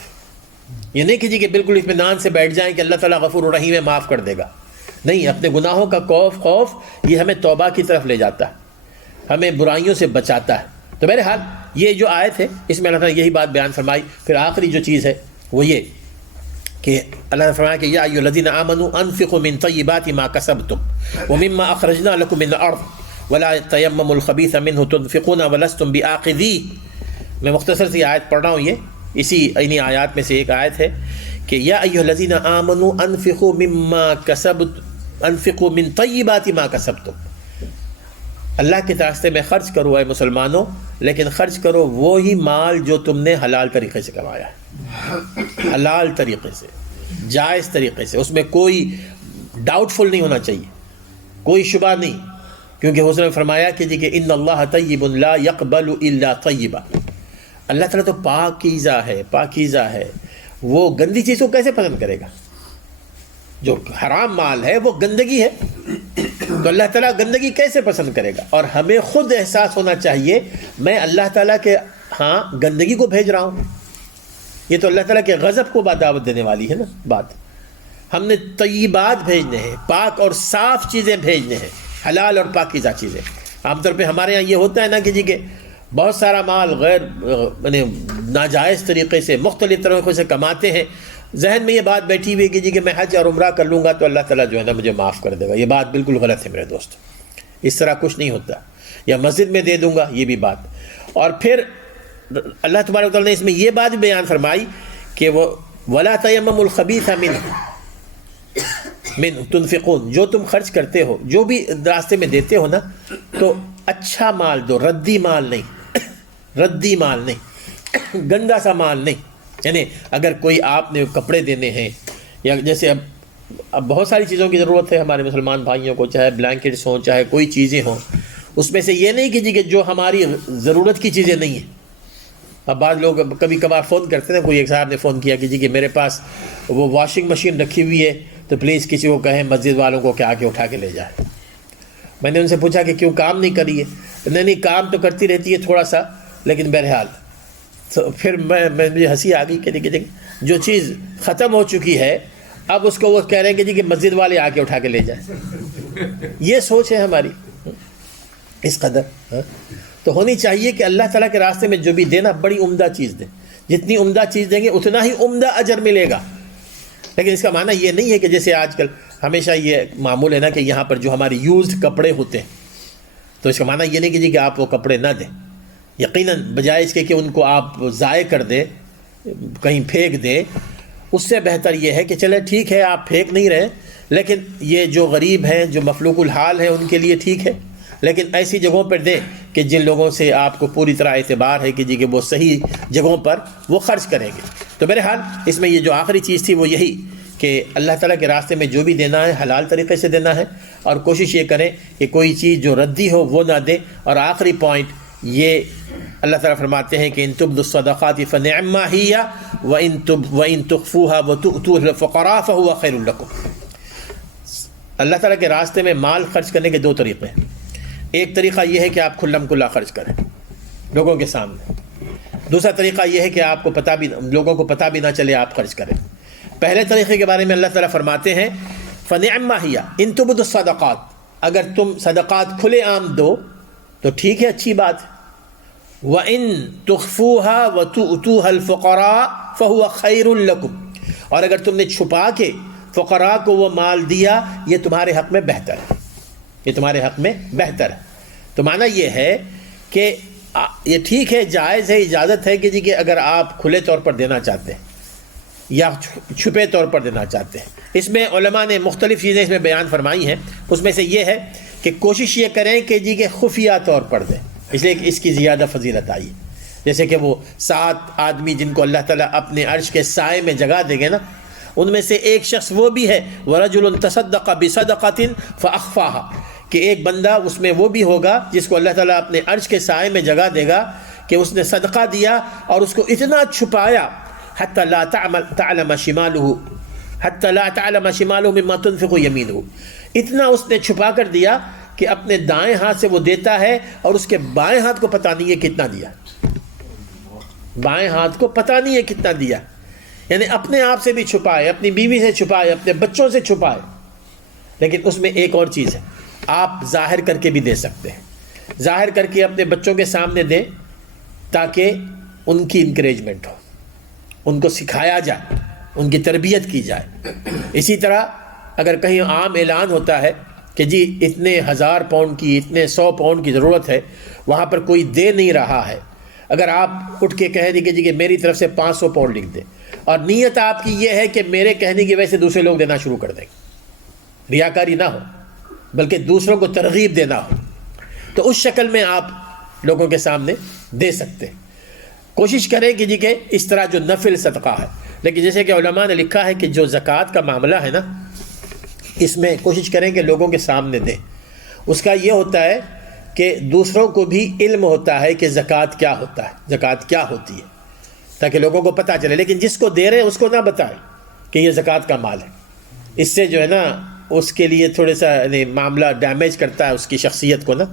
یہ نہیں کہ جی کہ بالکل اطمینان سے بیٹھ جائیں کہ اللہ تعالیٰ غفور الرحیم ہے، معاف کر دے گا، نہیں، اپنے گناہوں کا خوف یہ ہمیں توبہ کی طرف لے جاتا ہے، ہمیں برائیوں سے بچاتا ہے۔ تو بہرحال یہ جو آیت ہے اس میں اللہ تعالیٰ نے یہی بات بیان فرمائی۔ پھر آخری جو چیز ہے وہ یہ کہ اللہ نے فرمایا کہ یا ایھا الذین آمنوا انفقوا من طیبات ما کسبتم ومما اخرجنا لکم من الارض ولا تیمموا الخبیث منہ تنفقون ولستم بآخذیہ۔ میں مختصر سی آیت پڑھ رہا ہوں، یہ اسی انہی آیات میں سے ایک آیت ہے کہ یا ایھا الذین آمنوا انفقوا من طیبات ما کسبتم، اللہ کے راستے میں خرچ کرو اے مسلمانوں، لیکن خرچ کرو وہی مال جو تم نے حلال طریقے سے کمایا ہے، حلال طریقے سے، جائز طریقے سے، اس میں کوئی ڈاؤٹ فل نہیں ہونا چاہیے، کوئی شبہ نہیں، کیونکہ حضور نے فرمایا کہ جی کہ ان اللہ طیب لا یقبل الا طیبا، اللہ تعالیٰ تو پاکیزہ ہے، پاکیزہ ہے، وہ گندی چیز کو کیسے پسند کرے گا؟ جو حرام مال ہے وہ گندگی ہے، تو اللہ تعالیٰ گندگی کیسے پسند کرے گا؟ اور ہمیں خود احساس ہونا چاہیے میں اللہ تعالیٰ کے ہاں گندگی کو بھیج رہا ہوں، یہ تو اللہ تعالیٰ کے غضب کو دعوت دینے والی ہے نا بات۔ ہم نے طیبات بھیجنے ہیں، پاک اور صاف چیزیں بھیجنے ہیں، حلال اور پاکیزہ چیزیں۔ عام طور پہ ہمارے یہاں یہ ہوتا ہے نا کہ جی کہ بہت سارا مال غیر یعنی ناجائز طریقے سے مختلف طریقوں سے کماتے ہیں، ذہن میں یہ بات بیٹھی ہوئی کہ جی کہ میں حج اور عمرہ کر لوں گا تو اللہ تعالیٰ جو ہے نا مجھے معاف کر دے گا۔ یہ بات بالکل غلط ہے میرے دوست، اس طرح کچھ نہیں ہوتا۔ یا مسجد میں دے دوں گا، یہ بھی بات۔ اور پھر اللہ تبارک و تعالیٰ نے اس میں یہ بات بھی بیان فرمائی کہ وہ وَلَا تَيَمَّمُوا الْخَبِيثَ مِنْهُ تُنْفِقُونَ، جو تم خرچ کرتے ہو، جو بھی راستے میں دیتے ہو نا، تو اچھا مال دو، ردی مال نہیں، ردی مال نہیں، گندا سا مال نہیں۔ یعنی اگر کوئی آپ نے کپڑے دینے ہیں، یا جیسے اب بہت ساری چیزوں کی ضرورت ہے ہمارے مسلمان بھائیوں کو، چاہے بلینکٹس ہوں، چاہے کوئی چیزیں ہوں، اس میں سے یہ نہیں کہ جی کہ جو ہماری ضرورت کی چیزیں نہیں ہیں۔ اب بعض لوگ کبھی کبھار فون کرتے ہیں، کوئی ایک صاحب نے فون کیا کہ جی کہ میرے پاس وہ واشنگ مشین رکھی ہوئی ہے تو پلیز کسی کو کہیں مسجد والوں کو کہ آ کے اٹھا کے لے جائے۔ میں نے ان سے پوچھا کہ کیوں، کام نہیں کری ہے؟ نہیں کام تو کرتی رہتی ہے تھوڑا سا، لیکن بہرحال تو پھر مجھے ہنسی آ گئی کہ جو چیز ختم ہو چکی ہے اب اس کو وہ کہہ رہے ہیں کہ جی کہ مسجد والے آ کے اٹھا کے لے جائیں۔ یہ سوچ ہے ہماری اس قدر۔ تو ہونی چاہیے کہ اللہ تعالیٰ کے راستے میں جو بھی دینا بڑی عمدہ چیز دیں، جتنی عمدہ چیز دیں گے اتنا ہی عمدہ اجر ملے گا۔ لیکن اس کا معنی یہ نہیں ہے کہ جیسے آج کل ہمیشہ یہ معمول ہے نا کہ یہاں پر جو ہمارے یوزڈ کپڑے ہوتے ہیں، تو اس کا معنی یہ نہیں کہ جی کہ آپ وہ کپڑے نہ دیں، یقیناً بجائے اس کے کہ ان کو آپ ضائع کر دیں، کہیں پھینک دیں، اس سے بہتر یہ ہے کہ چلے ٹھیک ہے آپ پھینک نہیں رہے، لیکن یہ جو غریب ہیں، جو مفلوق الحال ہیں، ان کے لیے ٹھیک ہے، لیکن ایسی جگہوں پر دیں کہ جن لوگوں سے آپ کو پوری طرح اعتبار ہے کہ جی کہ وہ صحیح جگہوں پر وہ خرچ کریں گے۔ تو بہرحال اس میں یہ جو آخری چیز تھی وہ یہی کہ اللہ تعالیٰ کے راستے میں جو بھی دینا ہے حلال طریقے سے دینا ہے، اور کوشش یہ کریں کہ کوئی چیز جو ردی ہو وہ نہ دیں۔ اور آخری پوائنٹ یہ اللہ تعالیٰ فرماتے ہیں کہ ان تبدوا الصدقات فنعما ہی وان تخفوها وتؤتوها الفقراء فهو خیر لکم۔ اللہ تعالیٰ کے راستے میں مال خرچ کرنے کے دو طریقے ہیں۔ ایک طریقہ یہ ہے کہ آپ کھلم کھلا خرچ کریں لوگوں کے سامنے، دوسرا طریقہ یہ ہے کہ آپ کو لوگوں کو پتہ بھی نہ چلے آپ خرچ کریں۔ پہلے طریقے کے بارے میں اللہ تعالیٰ فرماتے ہیں فنعما ہی ان تبدوا الصدقات، اگر تم صدقات کھلے عام دو تو ٹھیک ہے، اچھی بات ہے۔ وَإِن تُخْفُوهَا وَتُؤْتُوهَا الْفُقَرَاءَ فَهُوَ خَيْرٌ لَكُمْ، اور اگر تم نے چھپا کے فقراء کو وہ مال دیا یہ تمہارے حق میں بہتر ہے، یہ تمہارے حق میں بہتر ہے۔ تو معنی یہ ہے کہ یہ ٹھیک ہے، جائز ہے، اجازت ہے کہ جی کہ اگر آپ کھلے طور پر دینا چاہتے ہیں یا چھپے طور پر دینا چاہتے ہیں۔ اس میں علماء نے مختلف چیزیں اس میں بیان فرمائی ہیں، اس میں سے یہ ہے کہ کوشش یہ کریں کہ جی کہ خفیہ طور پر دیں، اس لیے کہ اس کی زیادہ فضیلت آئی ہے۔ جیسے کہ وہ 7 آدمی جن کو اللہ تعالیٰ اپنے عرش کے سائے میں جگہ دیں گے نا، ان میں سے ایک شخص وہ بھی ہے وَرَجُلٌ تَصَدَّقَ بِصَدَقَةٍ فَأَخْفَاهَا، کہ ایک بندہ اس میں وہ بھی ہوگا جس کو اللہ تعالیٰ اپنے عرش کے سائے میں جگہ دے گا کہ اس نے صدقہ دیا اور اس کو اتنا چھپایا حتی لا تعلم شمالہ حتی لا تعلم شمالہ مما تنفق یمینہ، اتنا اس نے چھپا کر دیا کہ اپنے دائیں ہاتھ سے وہ دیتا ہے اور اس کے بائیں ہاتھ کو پتہ نہیں ہے کتنا دیا، بائیں ہاتھ کو پتہ نہیں ہے کتنا دیا، یعنی اپنے آپ سے بھی چھپائے، اپنی بیوی سے چھپائے، اپنے بچوں سے چھپائے۔ لیکن اس میں ایک اور چیز ہے، آپ ظاہر کر کے بھی دے سکتے ہیں، ظاہر کر کے اپنے بچوں کے سامنے دیں تاکہ ان کی انکریجمنٹ ہو، ان کو سکھایا جائے، ان کی تربیت کی جائے۔ اسی طرح اگر کہیں عام اعلان ہوتا ہے کہ جی اتنے 1000 پاؤنڈ کی، اتنے 100 پاؤنڈ کی ضرورت ہے، وہاں پر کوئی دے نہیں رہا ہے، اگر آپ اٹھ کے کہہ دیں کہ جی کہ میری طرف سے 500 پاؤنڈ لکھ دیں اور نیت آپ کی یہ ہے کہ میرے کہنے کی وجہ سے دوسرے لوگ دینا شروع کر دیں، ریاکاری نہ ہو بلکہ دوسروں کو ترغیب دینا ہو، تو اس شکل میں آپ لوگوں کے سامنے دے سکتے ہیں۔ کوشش کریں کہ جی کہ اس طرح جو نفل صدقہ ہے، لیکن جیسے کہ علماء نے لکھا ہے کہ جو زکوٰۃ کا معاملہ ہے نا، اس میں کوشش کریں کہ لوگوں کے سامنے دیں۔ اس کا یہ ہوتا ہے کہ دوسروں کو بھی علم ہوتا ہے کہ زکوٰۃ کیا ہوتا ہے، زکوٰۃ کیا ہوتی ہے، تاکہ لوگوں کو پتہ چلے۔ لیکن جس کو دے رہے ہیں اس کو نہ بتائیں کہ یہ زکوٰۃ کا مال ہے، اس سے جو ہے نا اس کے لیے تھوڑا سا معاملہ ڈیمیج کرتا ہے اس کی شخصیت کو نا،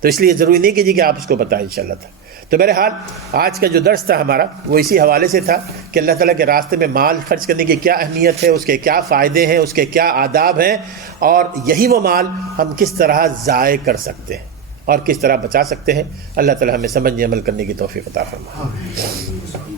تو اس لیے ضروری نہیں کہ جی کہ آپ اس کو بتائیں انشاءاللہ تعالی۔ تو بہرحال آج کا جو درس تھا ہمارا وہ اسی حوالے سے تھا کہ اللہ تعالیٰ کے راستے میں مال خرچ کرنے کی کیا اہمیت ہے، اس کے کیا فائدے ہیں، اس کے کیا آداب ہیں، اور یہی وہ مال ہم کس طرح ضائع کر سکتے ہیں اور کس طرح بچا سکتے ہیں۔ اللہ تعالیٰ ہمیں سمجھنے عمل کرنے کی توفیق عطا فرمائے۔